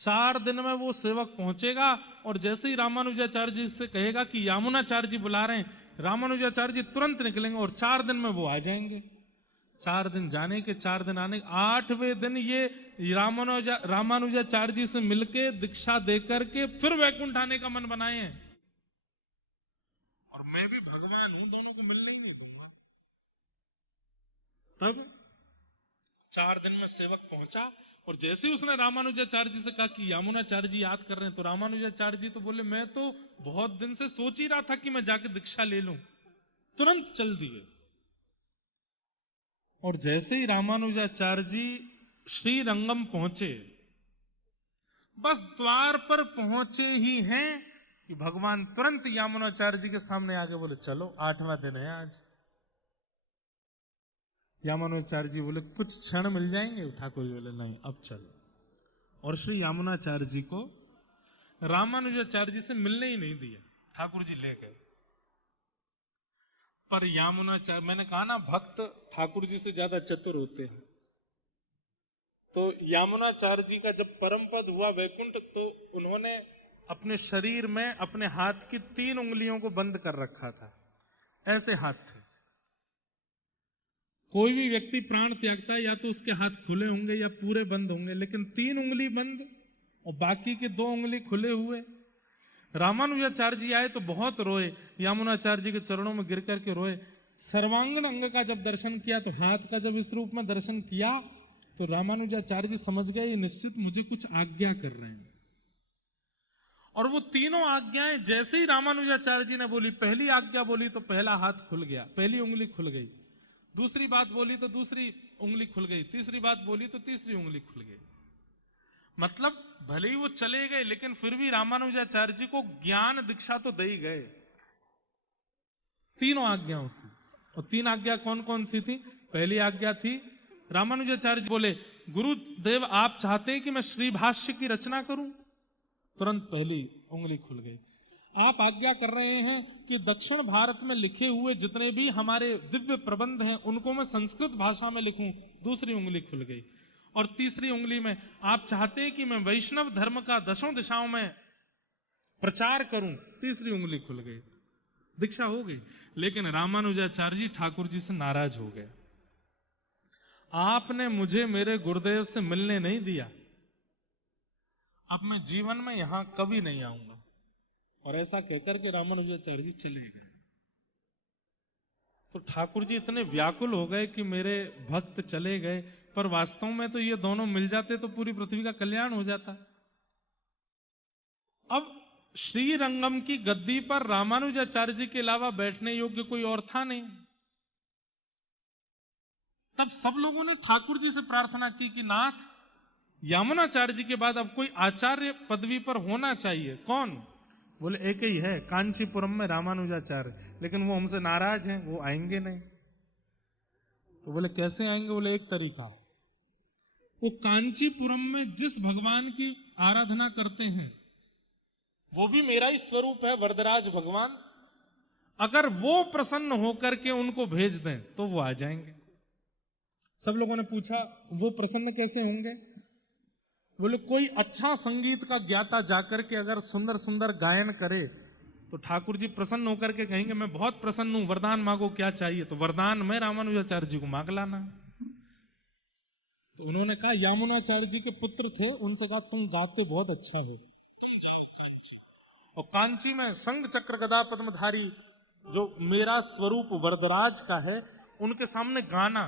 4 दिन में वो सेवक पहुंचेगा और जैसे ही रामानुजाचार्य जी से कहेगा कि यामुनाचार्य जी बुला रहे हैं, रामानुजाचार्य जी तुरंत निकलेंगे और 4 दिन में वो आ जाएंगे। 4 दिन जाने के, 4 दिन आने के, 8वें दिन ये रामानुजाचार्य जी से मिलके दीक्षा देकर के फिर वैकुंठ आने का मन बनाए हैं। और मैं भी भगवान हूं, दोनों को मिलने ही नहीं दूंगा। तब 4 दिन में सेवक पहुंचा और जैसे ही उसने रामानुजाचार्य जी से कहा कि यामुनाचार्य जी याद कर रहे हैं, तो रामानुजाचार्य जी तो बोले मैं तो बहुत दिन से सोच ही रहा था कि मैं जाके दीक्षा ले लूं। तुरंत चल दिए। और जैसे ही रामानुजाचार्य जी श्रीरंगम पहुंचे, बस द्वार पर पहुंचे ही हैं कि भगवान तुरंत यामुनाचार्य जी के सामने आके बोले चलो 8वां दिन है आज। यामुनाचार्य जी बोले कुछ क्षण मिल जाएंगे? ठाकुर जी बोले नहीं, अब चलो। और श्री यामुनाचार्य जी को रामानुजाचार्य जी से मिलने ही नहीं दिया, ठाकुर जी ले गए। पर यामुनाचार्य, मैंने कहा ना भक्त ठाकुर जी से ज्यादा चतुर होते हैं, तो यामुनाचार्य जी का जब परम पद हुआ वैकुंठ, तो उन्होंने अपने शरीर में अपने हाथ की 3 उंगलियों को बंद कर रखा था। ऐसे हाथ थे। कोई भी व्यक्ति प्राण त्यागता है या तो उसके हाथ खुले होंगे या पूरे बंद होंगे, लेकिन 3 उंगली बंद और बाकी के 2 उंगली खुले हुए। रामानुजाचार्य जी आए तो बहुत रोए, यामुनाचार्य जी के चरणों में गिर करके रोए। सर्वांगन अंग का जब दर्शन किया, तो हाथ का जब इस रूप में दर्शन किया, तो रामानुजाचार्य जी समझ गए ये निश्चित मुझे कुछ आज्ञा कर रहे हैं। और वो तीनों आज्ञाएं जैसे ही रामानुजाचार्य जी ने बोली, पहली आज्ञा बोली तो पहला हाथ खुल गया, पहली उंगली खुल गई। दूसरी बात बोली तो दूसरी उंगली खुल गई। तीसरी बात बोली तो तीसरी उंगली खुल गई। मतलब भले ही वो चले गए, लेकिन फिर भी रामानुजाचार्य जी को ज्ञान दीक्षा तो दे ही गए तीनों आज्ञाओं से। और 3 आज्ञा कौन कौन सी थी? पहली आज्ञा थी, रामानुजाचार्य जी बोले गुरुदेव आप चाहते हैं कि मैं श्री भाष्य की रचना करूं? तुरंत पहली उंगली खुल गई। आप आज्ञा कर रहे हैं कि दक्षिण भारत में लिखे हुए जितने भी हमारे दिव्य प्रबंध हैं उनको मैं संस्कृत भाषा में लिखूं? दूसरी उंगली खुल गई। और तीसरी उंगली में आप चाहते हैं कि मैं वैष्णव धर्म का 10 दिशाओं में प्रचार करूं? तीसरी उंगली खुल गई। दीक्षा हो गई। लेकिन रामानुजाचार्य जी ठाकुर जी से नाराज हो गए। आपने मुझे मेरे गुरुदेव से मिलने नहीं दिया, अब मैं जीवन में यहां कभी नहीं आऊंगा। और ऐसा कहकर के रामानुजाचार्य जी चले गए। तो ठाकुर जी इतने व्याकुल हो गए कि मेरे भक्त चले गए, पर वास्तव में तो ये दोनों मिल जाते तो पूरी पृथ्वी का कल्याण हो जाता। अब श्रीरंगम की गद्दी पर रामानुजाचार्य जी के अलावा बैठने योग्य कोई और था नहीं। तब सब लोगों ने ठाकुर जी से प्रार्थना की कि नाथ, यामुनाचार्य जी के बाद अब कोई आचार्य पदवी पर होना चाहिए। कौन? बोले एक ही है, कांचीपुरम में रामानुजाचार्य, लेकिन वो हमसे नाराज हैं, वो आएंगे नहीं। तो बोले कैसे आएंगे? बोले एक तरीका, वो कांचीपुरम में जिस भगवान की आराधना करते हैं वो भी मेरा ही स्वरूप है, वरदराज भगवान। अगर वो प्रसन्न होकर के उनको भेज दें तो वो आ जाएंगे। सब लोगों ने पूछा वो प्रसन्न कैसे होंगे? बोले कोई अच्छा संगीत का ज्ञाता जाकर के अगर सुंदर सुंदर गायन करे तो ठाकुर जी प्रसन्न होकर के कहेंगे मैं बहुत प्रसन्न हूं, वरदान मांगो क्या चाहिए? तो वरदान में रामानुजाचार्य जी को मांग लाना। तो उन्होंने कहा, यामुनाचार्य जी के पुत्र थे, उनसे कहा तुम गाते बहुत अच्छा हो, तुम जाओ कांची। और कांची में शंख चक्र गदा पद्मधारी जो मेरा स्वरूप वरदराज का है उनके सामने गाना,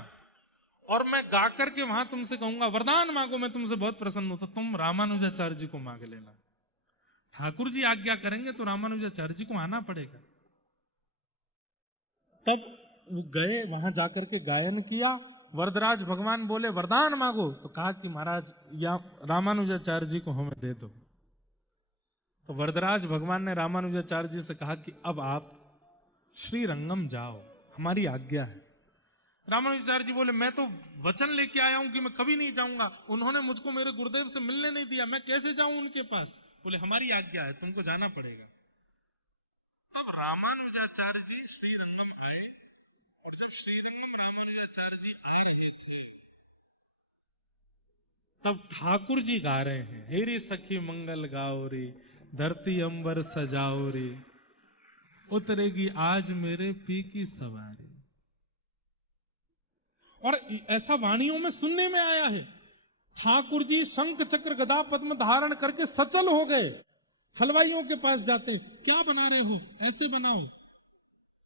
और मैं गा करके वहां तुमसे कहूंगा वरदान मांगो, मैं तुमसे बहुत प्रसन्न हूं, तो तुम रामानुजाचार्य जी को मांग लेना। ठाकुर जी आज्ञा करेंगे तो रामानुजाचार्य जी को आना पड़ेगा। तब वो गए, वहां जाकर के गायन किया। वरदराज भगवान बोले वरदान मांगो, तो कहा कि महाराज या रामानुजाचार्य जी को हमें दे दो। तो वरदराज भगवान ने रामानुजाचार्य जी से कहा कि अब आप श्रीरंगम जाओ, हमारी आज्ञा है। रामानुजाचार्य जी बोले मैं तो वचन लेके आया हूं कि मैं कभी नहीं जाऊंगा, उन्होंने मुझको मेरे गुरुदेव से मिलने नहीं दिया, मैं कैसे जाऊं उनके पास? बोले हमारी आज्ञा है, तुमको जाना पड़ेगा। तब रामानुजाचार्य जी श्रीरंगम आए और जब श्रीरंगम रामानुजाचार्य जी आए रहे थे तब ठाकुर जी गा रहे हैं, हेरी सखी मंगल गाओ रे, धरती अंबर सजाओ रे, उतरेगी आज मेरे पी की सवारी। और ऐसा वाणियों में सुनने में आया है, ठाकुर जी शंख चक्र गदा पद्म धारण करके सचल हो गए, हलवाइयों के पास जाते हैं, क्या बना रहे हो, ऐसे बनाओ।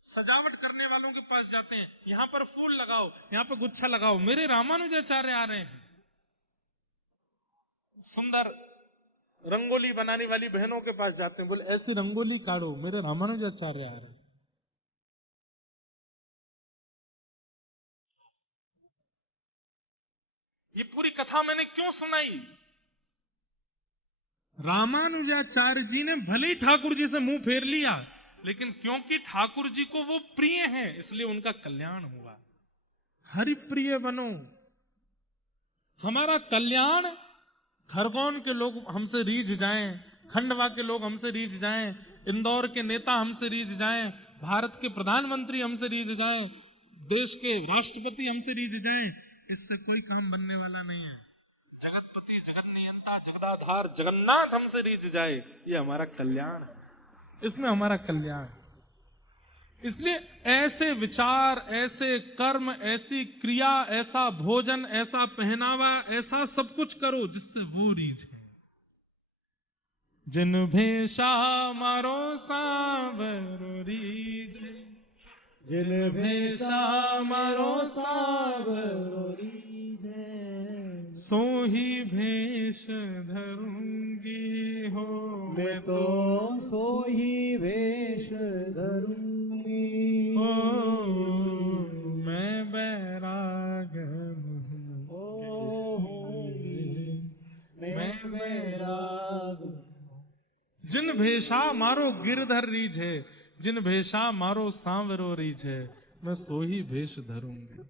सजावट करने वालों के पास जाते हैं, यहां पर फूल लगाओ, यहां पर गुच्छा लगाओ। मेरे रामानुजाचार्य आ रहे हैं, सुंदर रंगोली बनाने वाली बहनों के पास जाते हैं, बोले ऐसी रंगोली काढ़ो, मेरे रामानुजाचार्य आ रहे हैं। ये पूरी कथा मैंने क्यों सुनाई? रामानुजाचार्य जी ने भले ही ठाकुर जी से मुंह फेर लिया, लेकिन क्योंकि ठाकुर जी को वो प्रिय हैं, इसलिए उनका कल्याण हुआ। हरि प्रिय बनो, हमारा कल्याण, खरगोन के लोग हमसे रीझ जाएं, खंडवा के लोग हमसे रीझ जाएं, इंदौर के नेता हमसे रीझ जाएं, भारत के प्रधानमंत्री हमसे रीझ जाएं, देश के राष्ट्रपति हमसे रीझ जाएं, इससे कोई काम बनने वाला नहीं है। जगतपति, जगत नियंता, जगदाधार जगन्नाथ हमसे रीझ जाए, ये हमारा कल्याण है, इसमें हमारा कल्याण। इसलिए ऐसे विचार, ऐसे कर्म, ऐसी क्रिया, ऐसा भोजन, ऐसा पहनावा, ऐसा सब कुछ करो जिससे वो रीझे। जिन भेषा मारो सांवरो रीझे, जिन भेषा मारो सांवरो रीझे, सो ही भेष धरूंगी हो मैं तो सो ही भेष धरूंगी हो, मैं बैरागन होंगी, मैं बैराग। जिन भेषा मारो गिरधर रीझे, जिन भेषा मारो सांवरो रीझे, मैं सो ही भेष धरूंगी।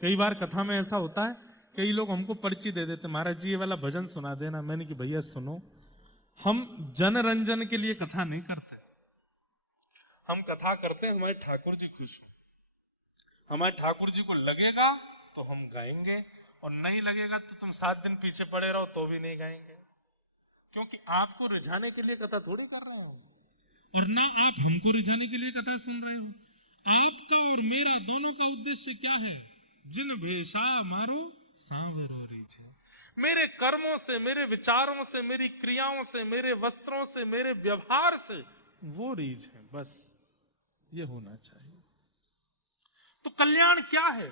कई बार कथा में ऐसा होता है, कई लोग हमको पर्ची दे देते, महाराज जी ये वाला भजन सुना देना। मैंने कि भैया सुनो, हम जनरंजन के लिए कथा नहीं करते, हम कथा करते हैं हमारे ठाकुर जी खुश हो। हमारे ठाकुर जी को लगेगा तो हम गाएंगे, और नहीं लगेगा तो तुम 7 दिन पीछे पड़े रहो तो भी नहीं गाएंगे, क्योंकि आपको रिझाने के लिए कथा थोड़ी कर रहे हो, और ना आप हमको रिझाने के लिए कथा सुन रहे हो। आपका और मेरा दोनों का उद्देश्य क्या है? जिन भेषा मारो सांवरो रीझे, मेरे कर्मों से, मेरे विचारों से, मेरी क्रियाओं से, मेरे वस्त्रों से, मेरे व्यवहार से वो रीझ है, बस ये होना चाहिए। तो कल्याण क्या है?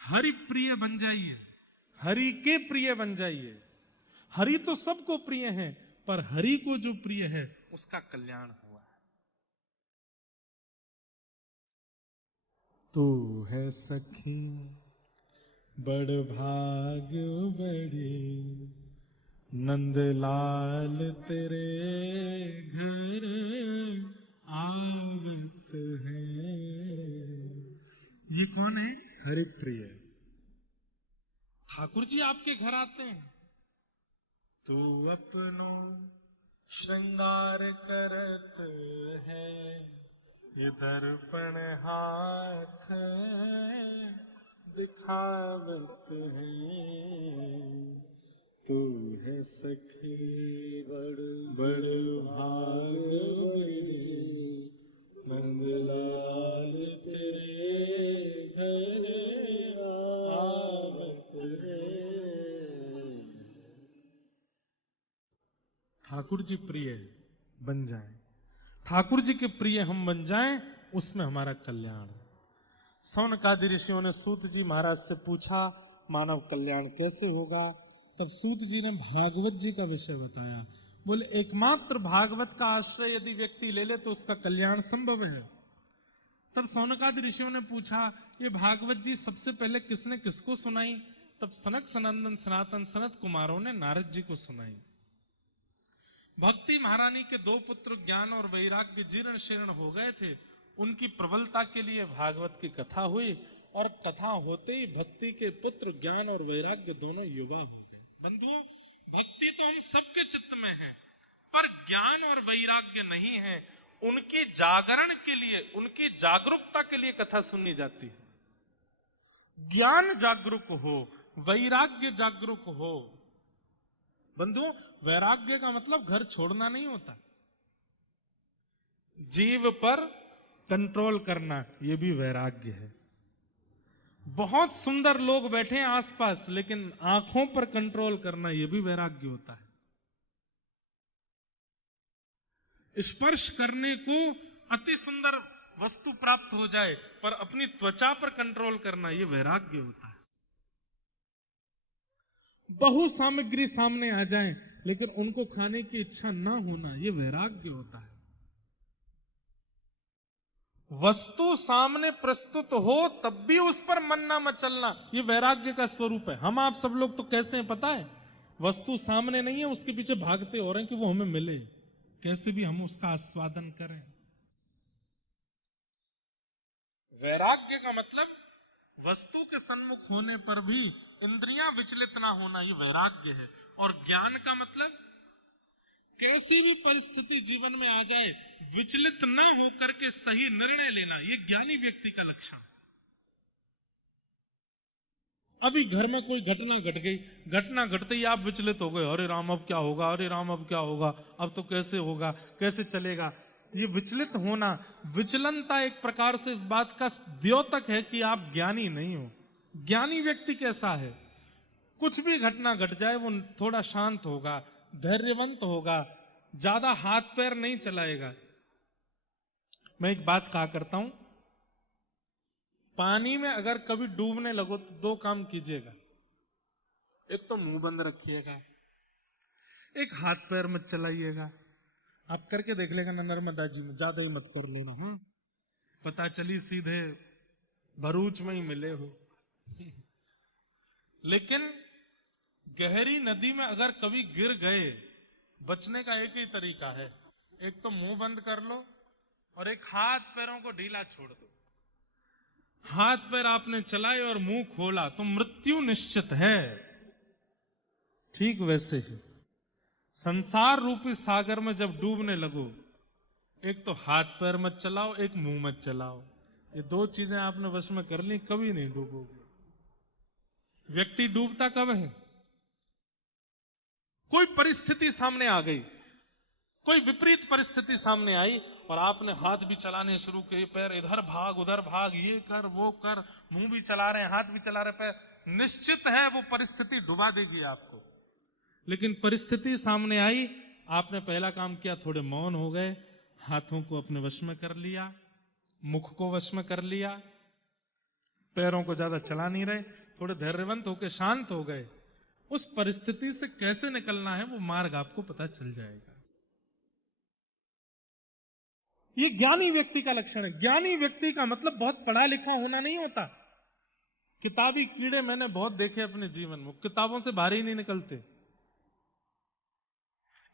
हरि प्रिय बन जाइए, हरि के प्रिय बन जाइए। हरि तो सबको प्रिय है, पर हरि को जो प्रिय है उसका कल्याण हुआ है। तू है सखी बड़ भाग्य बड़ी, नंदलाल तेरे घर आवत है। ये कौन है? हरिप्रिय ठाकुर जी आपके घर आते हैं। तू अपनो श्रृंगार करत है, ये दर्पण हाथ दिखावत है। तू है सखी बड़ बड़ भाग बड़ी, नंदलाल तेरे घर आवत है। ठाकुर जी प्रिय बन जाएं, ठाकुर जी के प्रिय हम बन जाएं, उसमें हमारा कल्याण है। सौनकादि ऋषियों ने सूत जी महाराज से पूछा मानव कल्याण कैसे होगा? तब सूत जी ने भागवत जी का विषय बताया। बोले एकमात्र भागवत का आश्रय यदि व्यक्ति ले ले तो उसका कल्याण संभव है। तब सौनकादि ऋषियों ने पूछा ये भागवत जी सबसे पहले किसने किसको सुनाई? तब सनक सनंदन सनातन सनत कुमारों ने नारद जी को सुनाई। भक्ति महारानी के 2 पुत्र ज्ञान और वैराग्य जीर्ण शीर्ण हो गए थे, उनकी प्रबलता के लिए भागवत की कथा हुई, और कथा होते ही भक्ति के पुत्र ज्ञान और वैराग्य दोनों युवा हो गए। बंधुओं, भक्ति तो हम सबके चित्त में है, पर ज्ञान और वैराग्य नहीं है, उनकी जागरण के लिए, उनकी जागरूकता के लिए कथा सुननी जाती है। ज्ञान जागरूक हो, वैराग्य जागरूक हो। बंधुओं, वैराग्य का मतलब घर छोड़ना नहीं होता, जीव पर कंट्रोल करना, यह भी वैराग्य है। बहुत सुंदर लोग बैठे हैं आसपास, लेकिन आंखों पर कंट्रोल करना, यह भी वैराग्य होता है। स्पर्श करने को अति सुंदर वस्तु प्राप्त हो जाए, पर अपनी त्वचा पर कंट्रोल करना, यह वैराग्य होता है। बहु सामग्री सामने आ जाए, लेकिन उनको खाने की इच्छा ना होना, यह वैराग्य होता है। वस्तु सामने प्रस्तुत हो तब भी उस पर मन ना मचलना, यह वैराग्य का स्वरूप है। हम आप सब लोग तो कैसे हैं पता है? वस्तु सामने नहीं है, उसके पीछे भागते हो रहे हैं कि वो हमें मिले, कैसे भी हम उसका आस्वादन करें। वैराग्य का मतलब वस्तु के सन्मुख होने पर भी इंद्रियां विचलित ना होना, यह वैराग्य है। और ज्ञान का मतलब कैसी भी परिस्थिति जीवन में आ जाए, विचलित ना होकर के सही निर्णय लेना, यह ज्ञानी व्यक्ति का लक्षण है। अभी घर में कोई घटना घट गई, घटना घटते ही आप विचलित हो गए, अरे राम अब क्या होगा, अरे राम अब क्या होगा, अब तो कैसे होगा, कैसे चलेगा। ये विचलित होना, विचलनता एक प्रकार से इस बात का द्योतक है कि आप ज्ञानी नहीं हो। ज्ञानी व्यक्ति कैसा है? कुछ भी घटना घट जाए वो थोड़ा शांत होगा, धैर्यवंत होगा, ज्यादा हाथ पैर नहीं चलाएगा। मैं एक बात कहा करता हूं, पानी में अगर कभी डूबने लगो तो दो काम कीजिएगा, एक तो मुंह बंद रखिएगा, एक हाथ पैर मत चलाइएगा। आप करके देख लेगा ना नर्मदा जी में, ज्यादा ही मत कर लेना, पता चली सीधे भरूच में ही मिले हो। लेकिन गहरी नदी में अगर कभी गिर गए, बचने का एक ही तरीका है, एक तो मुंह बंद कर लो और एक हाथ पैरों को ढीला छोड़ दो। हाथ पैर आपने चलाए और मुंह खोला तो मृत्यु निश्चित है। ठीक वैसे ही संसार रूपी सागर में जब डूबने लगो, एक तो हाथ पैर मत चलाओ, एक मुंह मत चलाओ। ये दो चीजें आपने वश में कर ली, कभी नहीं डूबोगे। व्यक्ति डूबता कब है? कोई परिस्थिति सामने आ गई, कोई विपरीत परिस्थिति सामने आई और आपने हाथ भी चलाने शुरू किए, पैर इधर भाग उधर भाग, ये कर वो कर, मुंह भी चला रहे हैं, हाथ भी चला रहे, पैर, निश्चित है वो परिस्थिति डुबा देगी आपको। लेकिन परिस्थिति सामने आई, आपने पहला काम किया, थोड़े मौन हो गए, हाथों को अपने वश में कर लिया, मुख को वश में कर लिया, पैरों को ज्यादा चला नहीं रहे, थोड़े धैर्यवंत होकर शांत हो गए। उस परिस्थिति से कैसे निकलना है वो मार्ग आपको पता चल जाएगा। ये ज्ञानी व्यक्ति का लक्षण है। ज्ञानी व्यक्ति का मतलब बहुत पढ़ा लिखा होना नहीं होता। किताबी कीड़े मैंने बहुत देखे अपने जीवन में, किताबों से बाहर ही नहीं निकलते।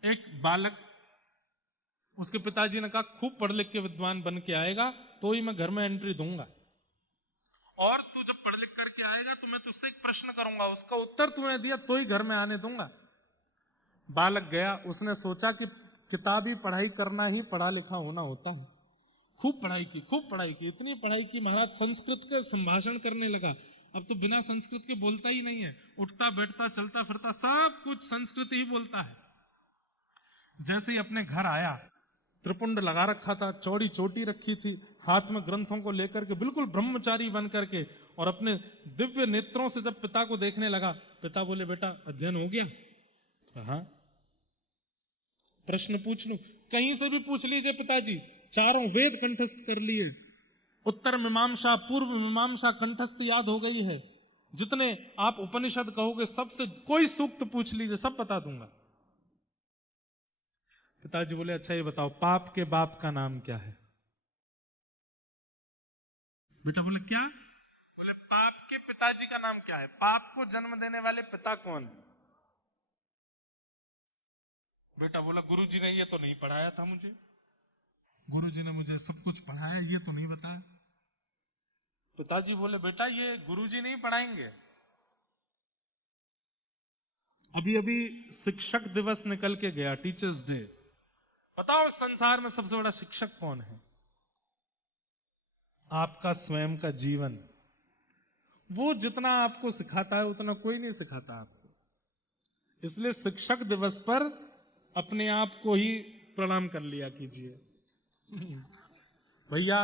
एक बालक, उसके पिताजी ने कहा खूब पढ़ लिख के विद्वान बन के आएगा तो ही मैं घर में एंट्री दूंगा, और तू जब पढ़ लिख करके आएगा तो मैं तुझसे एक प्रश्न करूंगा, उसका उत्तर तूने दिया तो ही घर में आने दूंगा। बालक गया, उसने सोचा कि किताबी पढ़ाई करना ही पढ़ा लिखा होना होता है। खूब पढ़ाई की, खूब पढ़ाई की, इतनी पढ़ाई की महाराज संस्कृत का संभाषण करने लगा। अब तो बिना संस्कृत के बोलता ही नहीं है, उठता बैठता चलता फिरता सब कुछ संस्कृत ही बोलता है। जैसे ही अपने घर आया, त्रिपुंड लगा रखा था, चौड़ी चोटी रखी थी, हाथ में ग्रंथों को लेकर के बिल्कुल ब्रह्मचारी बन करके, और अपने दिव्य नेत्रों से जब पिता को देखने लगा, पिता बोले बेटा अध्ययन हो गया? हाँ। प्रश्न पूछ लूं? कहीं से भी पूछ लीजिए पिताजी, चारों वेद कंठस्थ कर लिए, उत्तर मीमांसा पूर्व मीमांसा कंठस्थ याद हो गई है, जितने आप उपनिषद कहोगे सबसे कोई सूक्त पूछ लीजिए, सब बता दूंगा। पिताजी बोले अच्छा ये बताओ, पाप के बाप का नाम क्या है? बेटा बोले क्या? बोले पाप के पिताजी का नाम क्या है? पाप को जन्म देने वाले पिता कौन है? बेटा बोला गुरुजी ने ये तो नहीं पढ़ाया था मुझे, गुरुजी ने मुझे सब कुछ पढ़ाया, ये तो नहीं बताया। पिताजी बोले बेटा ये गुरुजी नहीं पढ़ाएंगे। अभी अभी शिक्षक दिवस निकल के गया, टीचर्स डे। बताओ संसार में सबसे बड़ा शिक्षक कौन है? आपका स्वयं का जीवन। वो जितना आपको सिखाता है उतना कोई नहीं सिखाता आपको। इसलिए शिक्षक दिवस पर अपने आप को ही प्रणाम कर लिया कीजिए। भैया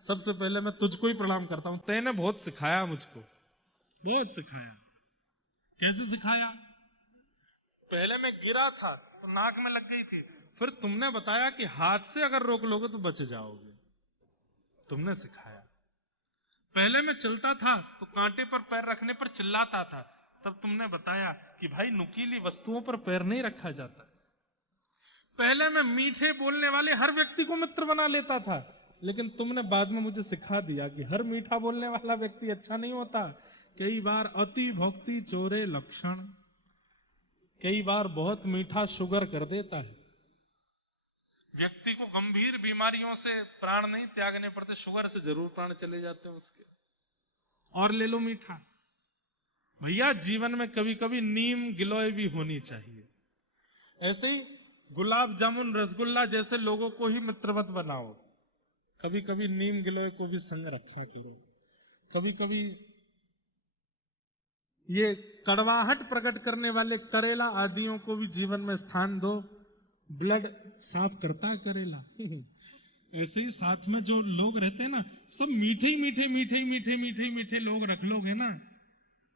सबसे पहले मैं तुझको ही प्रणाम करता हूं, तैने बहुत सिखाया मुझको, बहुत सिखाया। कैसे सिखाया? पहले मैं गिरा था तो नाक में लग गई थी, फिर तुमने बताया कि हाथ से अगर रोक लोगे तो बच जाओगे, तुमने सिखाया। पहले मैं चलता था तो कांटे पर पैर रखने पर चिल्लाता था, तब तुमने बताया कि भाई नुकीली वस्तुओं पर पैर नहीं रखा जाता। पहले मैं मीठे बोलने वाले हर व्यक्ति को मित्र बना लेता था, लेकिन तुमने बाद में मुझे सिखा दिया कि हर मीठा बोलने वाला व्यक्ति अच्छा नहीं होता। कई बार अति भक्ति चोरे लक्षण, कई बार बहुत मीठा शुगर कर देता है। व्यक्ति को गंभीर बीमारियों से प्राण नहीं त्यागने पड़ते, शुगर से जरूर प्राण चले जाते हैं उसके। और ले लो मीठा। भैया जीवन में कभी कभी नीम गिलोय भी होनी चाहिए। ऐसे ही गुलाब जामुन रसगुल्ला जैसे लोगों को ही मित्रवत बनाओ, कभी कभी नीम गिलोय को भी संग रखा करो। कभी कभी ये कड़वाहट प्रकट करने वाले करेला आदियों को भी जीवन में स्थान दो, ब्लड साफ करता है करेला। ऐसे ही साथ में जो लोग रहते हैं ना, सब मीठे ही मीठे मीठे ही मीठे मीठे ही मीठे लोग रख लोगे ना,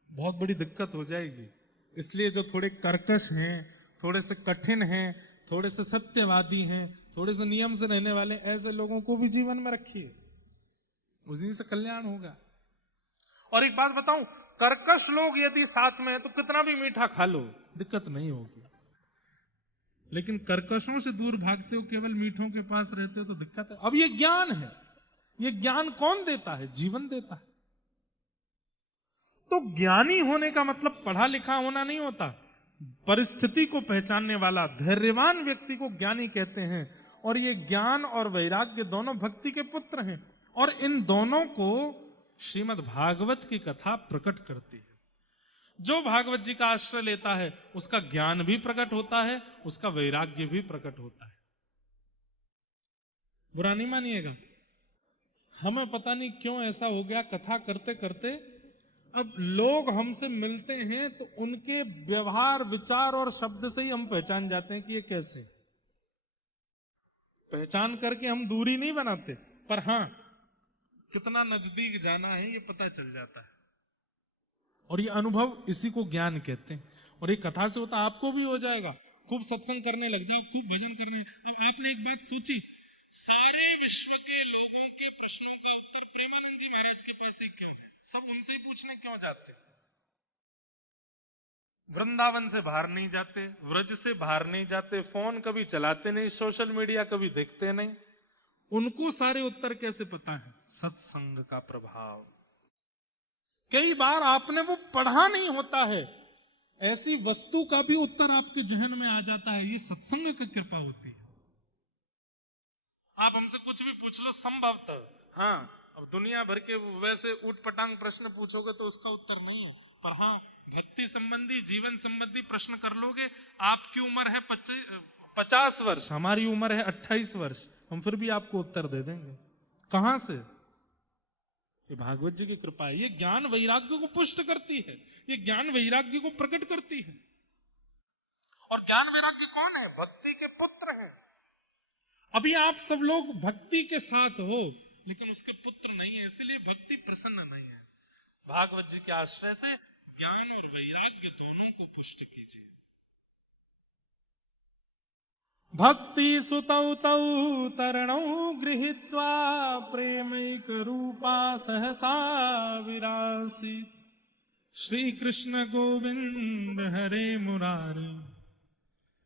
बहुत बड़ी दिक्कत हो जाएगी। इसलिए जो थोड़े कर्कश हैं, थोड़े से कठिन हैं, थोड़े से सत्यवादी हैं, थोड़े से नियम से रहने वाले, ऐसे लोगों को भी जीवन में रखिए, उसी से कल्याण होगा। और एक बात बताऊं, कर्कश लोग यदि साथ में है तो कितना भी मीठा खा लो, दिक्कत नहीं होगी। लेकिन कर्कशों से दूर भागते हो, केवल मीठों के पास रहते हो तो दिक्कत है। अब ये ज्ञान है, ये ज्ञान कौन देता है? जीवन देता है। तो ज्ञानी होने का मतलब पढ़ा लिखा होना नहीं होता। परिस्थिति को पहचानने वाला धैर्यवान व्यक्ति को ज्ञानी कहते हैं। और ये ज्ञान और वैराग्य दोनों भक्ति के पुत्र हैं, और इन दोनों को श्रीमद् भागवत की कथा प्रकट करती है। जो भागवत जी का आश्रय लेता है उसका ज्ञान भी प्रकट होता है, उसका वैराग्य भी प्रकट होता है। बुरा नहीं मानिएगा, हमें पता नहीं क्यों ऐसा हो गया, कथा करते करते अब लोग हमसे मिलते हैं तो उनके व्यवहार विचार और शब्द से ही हम पहचान जाते हैं कि ये कैसे। पहचान करके हम दूरी नहीं बनाते, पर हां कितना नजदीक जाना है ये पता चल जाता है। और ये अनुभव इसी को ज्ञान कहते हैं। और ये कथा से होता आपको भी हो जाएगा। खूब सत्संग करने लग जाओ, खूब भजन करने। अब आपने एक बात सोची, सारे विश्व के लोगों के प्रश्नों का उत्तर प्रेमानंद जी महाराज के पास ही क्यों है? सब उनसे ही पूछने क्यों जाते? वृंदावन से बाहर नहीं जाते, व्रज से बाहर नहीं जाते, फोन कभी चलाते नहीं, सोशल मीडिया कभी देखते नहीं, उनको सारे उत्तर कैसे पता है? सत्संग का प्रभाव। कई बार आपने वो पढ़ा नहीं होता है, ऐसी वस्तु का भी उत्तर आपके जहन में आ जाता है। ये सत्संग की कृपा होती है। आप हमसे कुछ भी पूछ लो संभवतः, हाँ अब दुनिया भर के वैसे उटपटांग प्रश्न पूछोगे तो उसका उत्तर नहीं है, पर हाँ भक्ति संबंधी जीवन संबंधी प्रश्न कर लोगे। आपकी उम्र है 50 वर्ष, हमारी उम्र है 28 वर्ष, हम फिर भी आपको उत्तर दे देंगे। कहां से? ये भागवत जी की कृपा है। ये ज्ञान वैराग्य को पुष्ट करती है, ये ज्ञान वैराग्य को प्रकट करती है। और ज्ञान वैराग्य कौन है? भक्ति के पुत्र हैं। अभी आप सब लोग भक्ति के साथ हो, लेकिन उसके पुत्र नहीं है, इसलिए भक्ति प्रसन्न नहीं है। भागवत जी के आश्रय से ज्ञान और वैराग्य दोनों को पुष्ट कीजिए। भक्ति सुतौ तौ तरणौ गृहीत्वा प्रेमैक रूपा सहसा विरासी। श्री कृष्ण गोविंद हरे मुरारी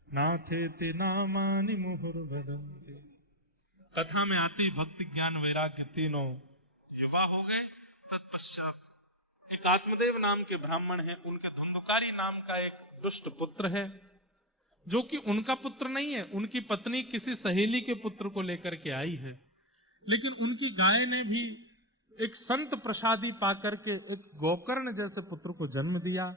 नाथेति नामानि मुहुर्वदन्ति। कथा में आती भक्ति ज्ञान वैराग्य तीनों युवा हो गए। तत्पश्चात एक आत्मदेव नाम के ब्राह्मण हैं, उनके धुंधुकारी नाम का एक दुष्ट पुत्र है, जो कि उनका पुत्र नहीं है, उनकी पत्नी किसी सहेली के पुत्र को लेकर के आई है। लेकिन उनकी गाय ने भी एक संत प्रसादी पाकर के एक गोकर्ण जैसे पुत्र को जन्म दिया।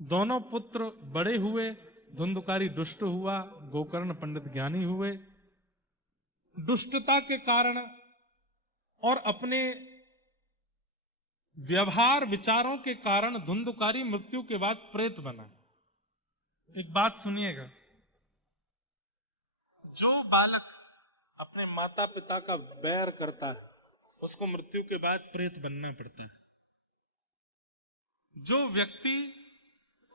दोनों पुत्र बड़े हुए, धुंधुकारी दुष्ट हुआ, गोकर्ण पंडित ज्ञानी हुए। दुष्टता के कारण और अपने व्यवहार विचारों के कारण धुंधुकारी मृत्यु के बाद प्रेत बना। एक बात सुनिएगा, जो बालक अपने माता पिता का बैर करता है उसको मृत्यु के बाद प्रेत बनना पड़ता है। जो व्यक्ति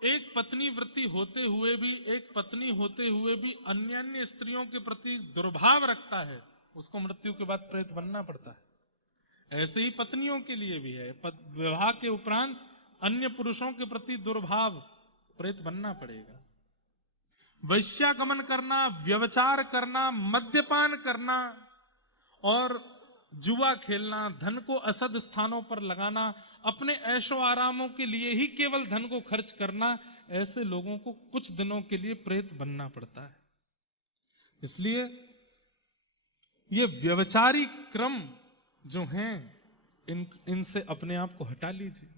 एक पत्नी वृत्ति होते हुए भी अन्य स्त्रियों के प्रति दुर्भाव रखता है उसको मृत्यु के बाद प्रेत बनना पड़ता है। ऐसे ही पत्नियों के लिए भी है, विवाह के उपरांत अन्य पुरुषों के प्रति दुर्भाव, प्रेत बनना पड़ेगा। वैश्यागमन करना, व्यभिचार करना, मद्यपान करना और जुआ खेलना, धन को असद स्थानों पर लगाना, अपने ऐशो आरामों के लिए ही केवल धन को खर्च करना, ऐसे लोगों को कुछ दिनों के लिए प्रेत बनना पड़ता है। इसलिए ये व्यभिचारी क्रम जो हैं इनसे अपने आप को हटा लीजिए।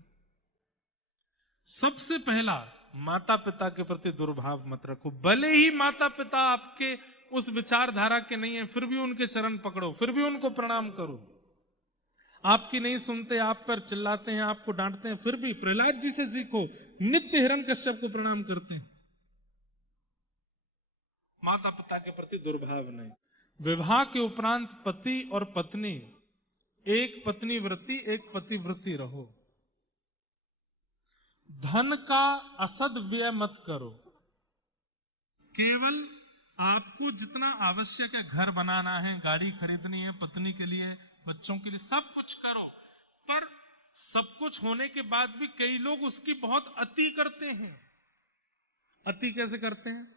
सबसे पहला, माता पिता के प्रति दुर्भाव मत रखो। भले ही माता पिता आपके उस विचारधारा के नहीं है, फिर भी उनके चरण पकड़ो, फिर भी उनको प्रणाम करो। आपकी नहीं सुनते, आप पर चिल्लाते हैं, आपको डांटते हैं, फिर भी प्रहलाद जी से सीखो, नित्य हिरण्यकश्यप को प्रणाम करते हैं। माता पिता के प्रति दुर्भाव नहीं। विवाह के उपरांत पति और पत्नी एक पत्नी वृत्ति, एक पति वृत्ति रहो। धन का असद व्यय मत करो। केवल आपको जितना आवश्यक है, घर बनाना है, गाड़ी खरीदनी है, पत्नी के लिए, बच्चों के लिए, सब कुछ करो। पर सब कुछ होने के बाद भी कई लोग उसकी बहुत अति करते हैं। अति कैसे करते हैं?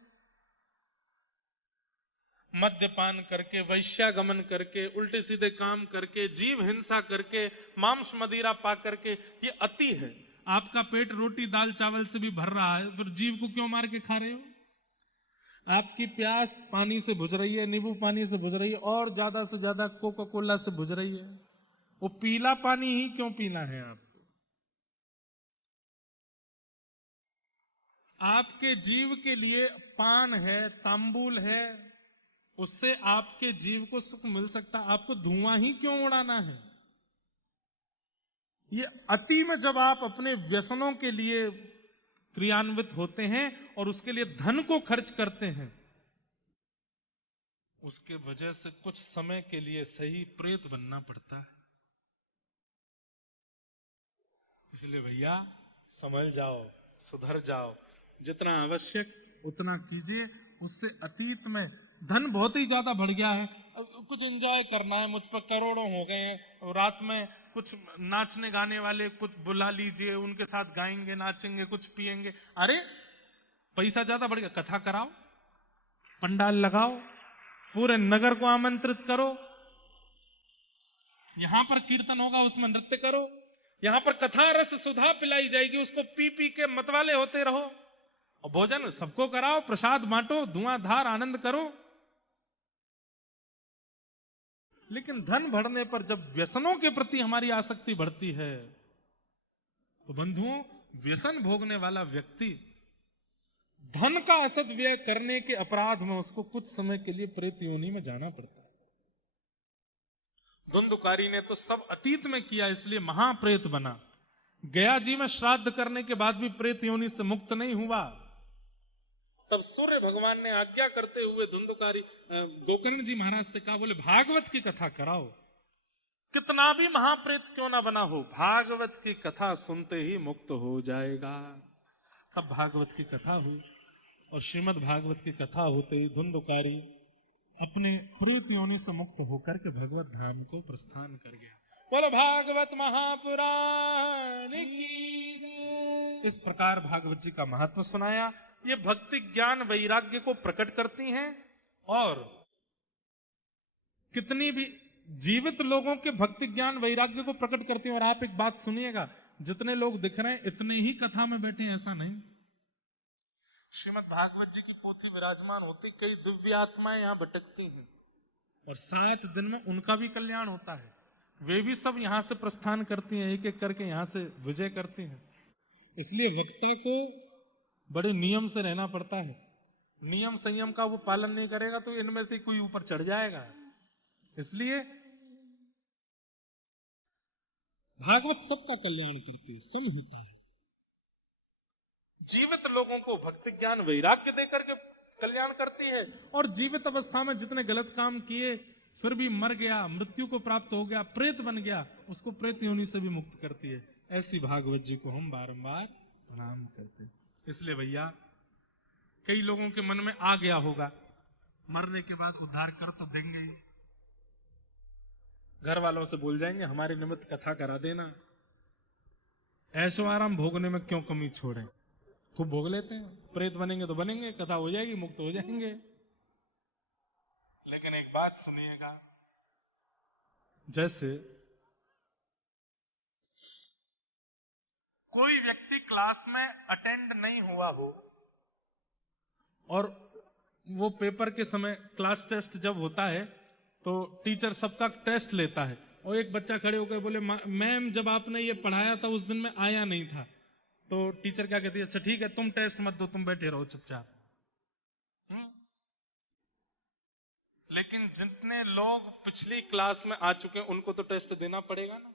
मद्यपान करके, वैश्यागमन करके, उल्टे सीधे काम करके, जीव हिंसा करके, मांस मदिरा पा करके, ये अति है। आपका पेट रोटी दाल चावल से भी भर रहा है, पर जीव को क्यों मार के खा रहे हो? आपकी प्यास पानी से बुझ रही है, नींबू पानी से बुझ रही है, और ज्यादा से ज्यादा कोका कोला से बुझ रही है। वो पीला पानी ही क्यों पीना है आपको? आपके जीव के लिए पान है, तांबूल है, उससे आपके जीव को सुख मिल सकता, आपको धुआं ही क्यों उड़ाना है? ये अति में जब आप अपने व्यसनों के लिए क्रियान्वित होते हैं और उसके लिए धन को खर्च करते हैं, उसके वजह से कुछ समय के लिए सही प्रेत बनना पड़ता है। इसलिए भैया समझ जाओ, सुधर जाओ, जितना आवश्यक उतना कीजिए। उससे अतीत में धन बहुत ही ज्यादा बढ़ गया है, कुछ एंजॉय करना है, मुझ पर करोड़ों हो गए हैं, रात में कुछ नाचने गाने वाले कुछ बुला लीजिए, उनके साथ गाएंगे, नाचेंगे, कुछ पिएंगे। अरे पैसा ज्यादा बढ़ गया, कथा कराओ, पंडाल लगाओ, पूरे नगर को आमंत्रित करो, यहां पर कीर्तन होगा उसमें नृत्य करो, यहां पर कथा रस सुधा पिलाई जाएगी, उसको पी पी के मतवाले होते रहो, और भोजन सबको कराओ, प्रसाद बांटो, धुआंधार आनंद करो। लेकिन धन बढ़ने पर जब व्यसनों के प्रति हमारी आसक्ति बढ़ती है, तो बंधुओं, व्यसन भोगने वाला व्यक्ति धन का असद व्यय करने के अपराध में उसको कुछ समय के लिए प्रेत योनि में जाना पड़ता है। धुंधुकारी ने तो सब अतीत में किया, इसलिए महाप्रेत बना। गया जी में श्राद्ध करने के बाद भी प्रेत योनि से मुक्त नहीं हुआ। तब सूर्य भगवान ने आज्ञा करते हुए धुंधुकारी गोकर्ण जी महाराज से कहा, बोले भागवत की कथा कराओ, कितना भी महाप्रेत क्यों ना बना हो, भागवत की कथा सुनते ही मुक्त हो जाएगा। तब भागवत की कथा हुई, और श्रीमद् भागवत की कथा होते ही धुंधुकारी अपने प्रेत योनि से मुक्त होकर के भगवत धाम को प्रस्थान कर गया। बोलो भागवत महापुराण की। इस प्रकार भागवत जी का महत्व सुनाया। ये भक्ति ज्ञान वैराग्य को प्रकट करती हैं, और कितनी भी जीवित लोगों के भक्ति ज्ञान वैराग्य को प्रकट करती हैं। और आप एक बात सुनिएगा, जितने लोग दिख रहे हैं इतने ही कथा में बैठे हैं, ऐसा नहीं। श्रीमद् भागवत जी की पोथी विराजमान होती, कई दिव्य आत्माएं यहां भटकती हैं, और 7 दिन में उनका भी कल्याण होता है। वे भी सब यहां से प्रस्थान करती हैं, एक एक करके यहां से विजय करती हैं। इसलिए वक्ता को बड़े नियम से रहना पड़ता है। नियम संयम का वो पालन नहीं करेगा तो इनमें से कोई ऊपर चढ़ जाएगा। इसलिए भागवत सबका कल्याण करती है, समहिता है। जीवित लोगों को भक्ति ज्ञान वैराग्य देकर के कल्याण करती है, और जीवित अवस्था में जितने गलत काम किए फिर भी मर गया, मृत्यु को प्राप्त हो गया, प्रेत बन गया, उसको प्रेत योनि से भी मुक्त करती है। ऐसी भागवत जी को हम बारंबार प्रणाम करते हैं। इसलिए भैया कई लोगों के मन में आ गया होगा मरने के बाद उद्धार कर तो देंगे ही, घर वालों से बोल जाएंगे हमारे निमित्त कथा करा देना, ऐशो आराम भोगने में क्यों कमी छोड़े, खूब भोग लेते हैं, प्रेत बनेंगे तो बनेंगे, कथा हो जाएगी, मुक्त हो जाएंगे। लेकिन एक बात सुनिएगा, जैसे कोई व्यक्ति क्लास में अटेंड नहीं हुआ हो और वो पेपर के समय क्लास टेस्ट जब होता है तो टीचर सबका टेस्ट लेता है, और एक बच्चा खड़े होकर बोले मैम जब आपने ये पढ़ाया था उस दिन मैं आया नहीं था, तो टीचर क्या कहती है, अच्छा ठीक है तुम टेस्ट मत दो, तुम बैठे रहो चुपचाप। लेकिन जितने लोग पिछली क्लास में आ चुके हैं उनको तो टेस्ट देना पड़ेगा ना।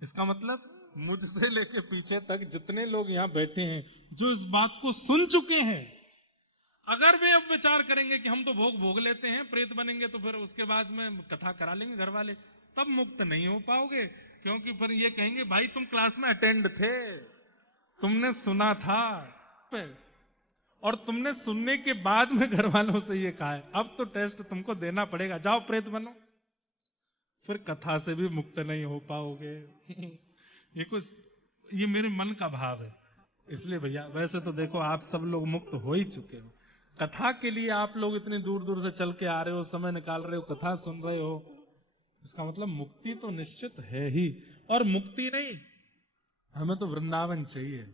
इसका मतलब मुझसे लेके पीछे तक जितने लोग यहां बैठे हैं जो इस बात को सुन चुके हैं, अगर वे अब विचार करेंगे कि हम तो भोग लेते हैं, प्रेत बनेंगे तो फिर उसके बाद में कथा करा लेंगे घर वाले, तब मुक्त नहीं हो पाओगे। क्योंकि फिर ये कहेंगे भाई तुम क्लास में अटेंड थे, तुमने सुना था, और तुमने सुनने के बाद में घर वालों से ये कहा है अब तो टेस्ट तुमको देना पड़ेगा, जाओ प्रेत बनो, फिर कथा से भी मुक्त नहीं हो पाओगे। ये मेरे मन का भाव है। इसलिए भैया वैसे तो देखो आप सब लोग मुक्त हो ही चुके हो, कथा के लिए आप लोग इतनी दूर दूर से चल के आ रहे हो, समय निकाल रहे हो, कथा सुन रहे हो, इसका मतलब मुक्ति तो निश्चित है ही। और मुक्ति नहीं, हमें तो वृंदावन चाहिए।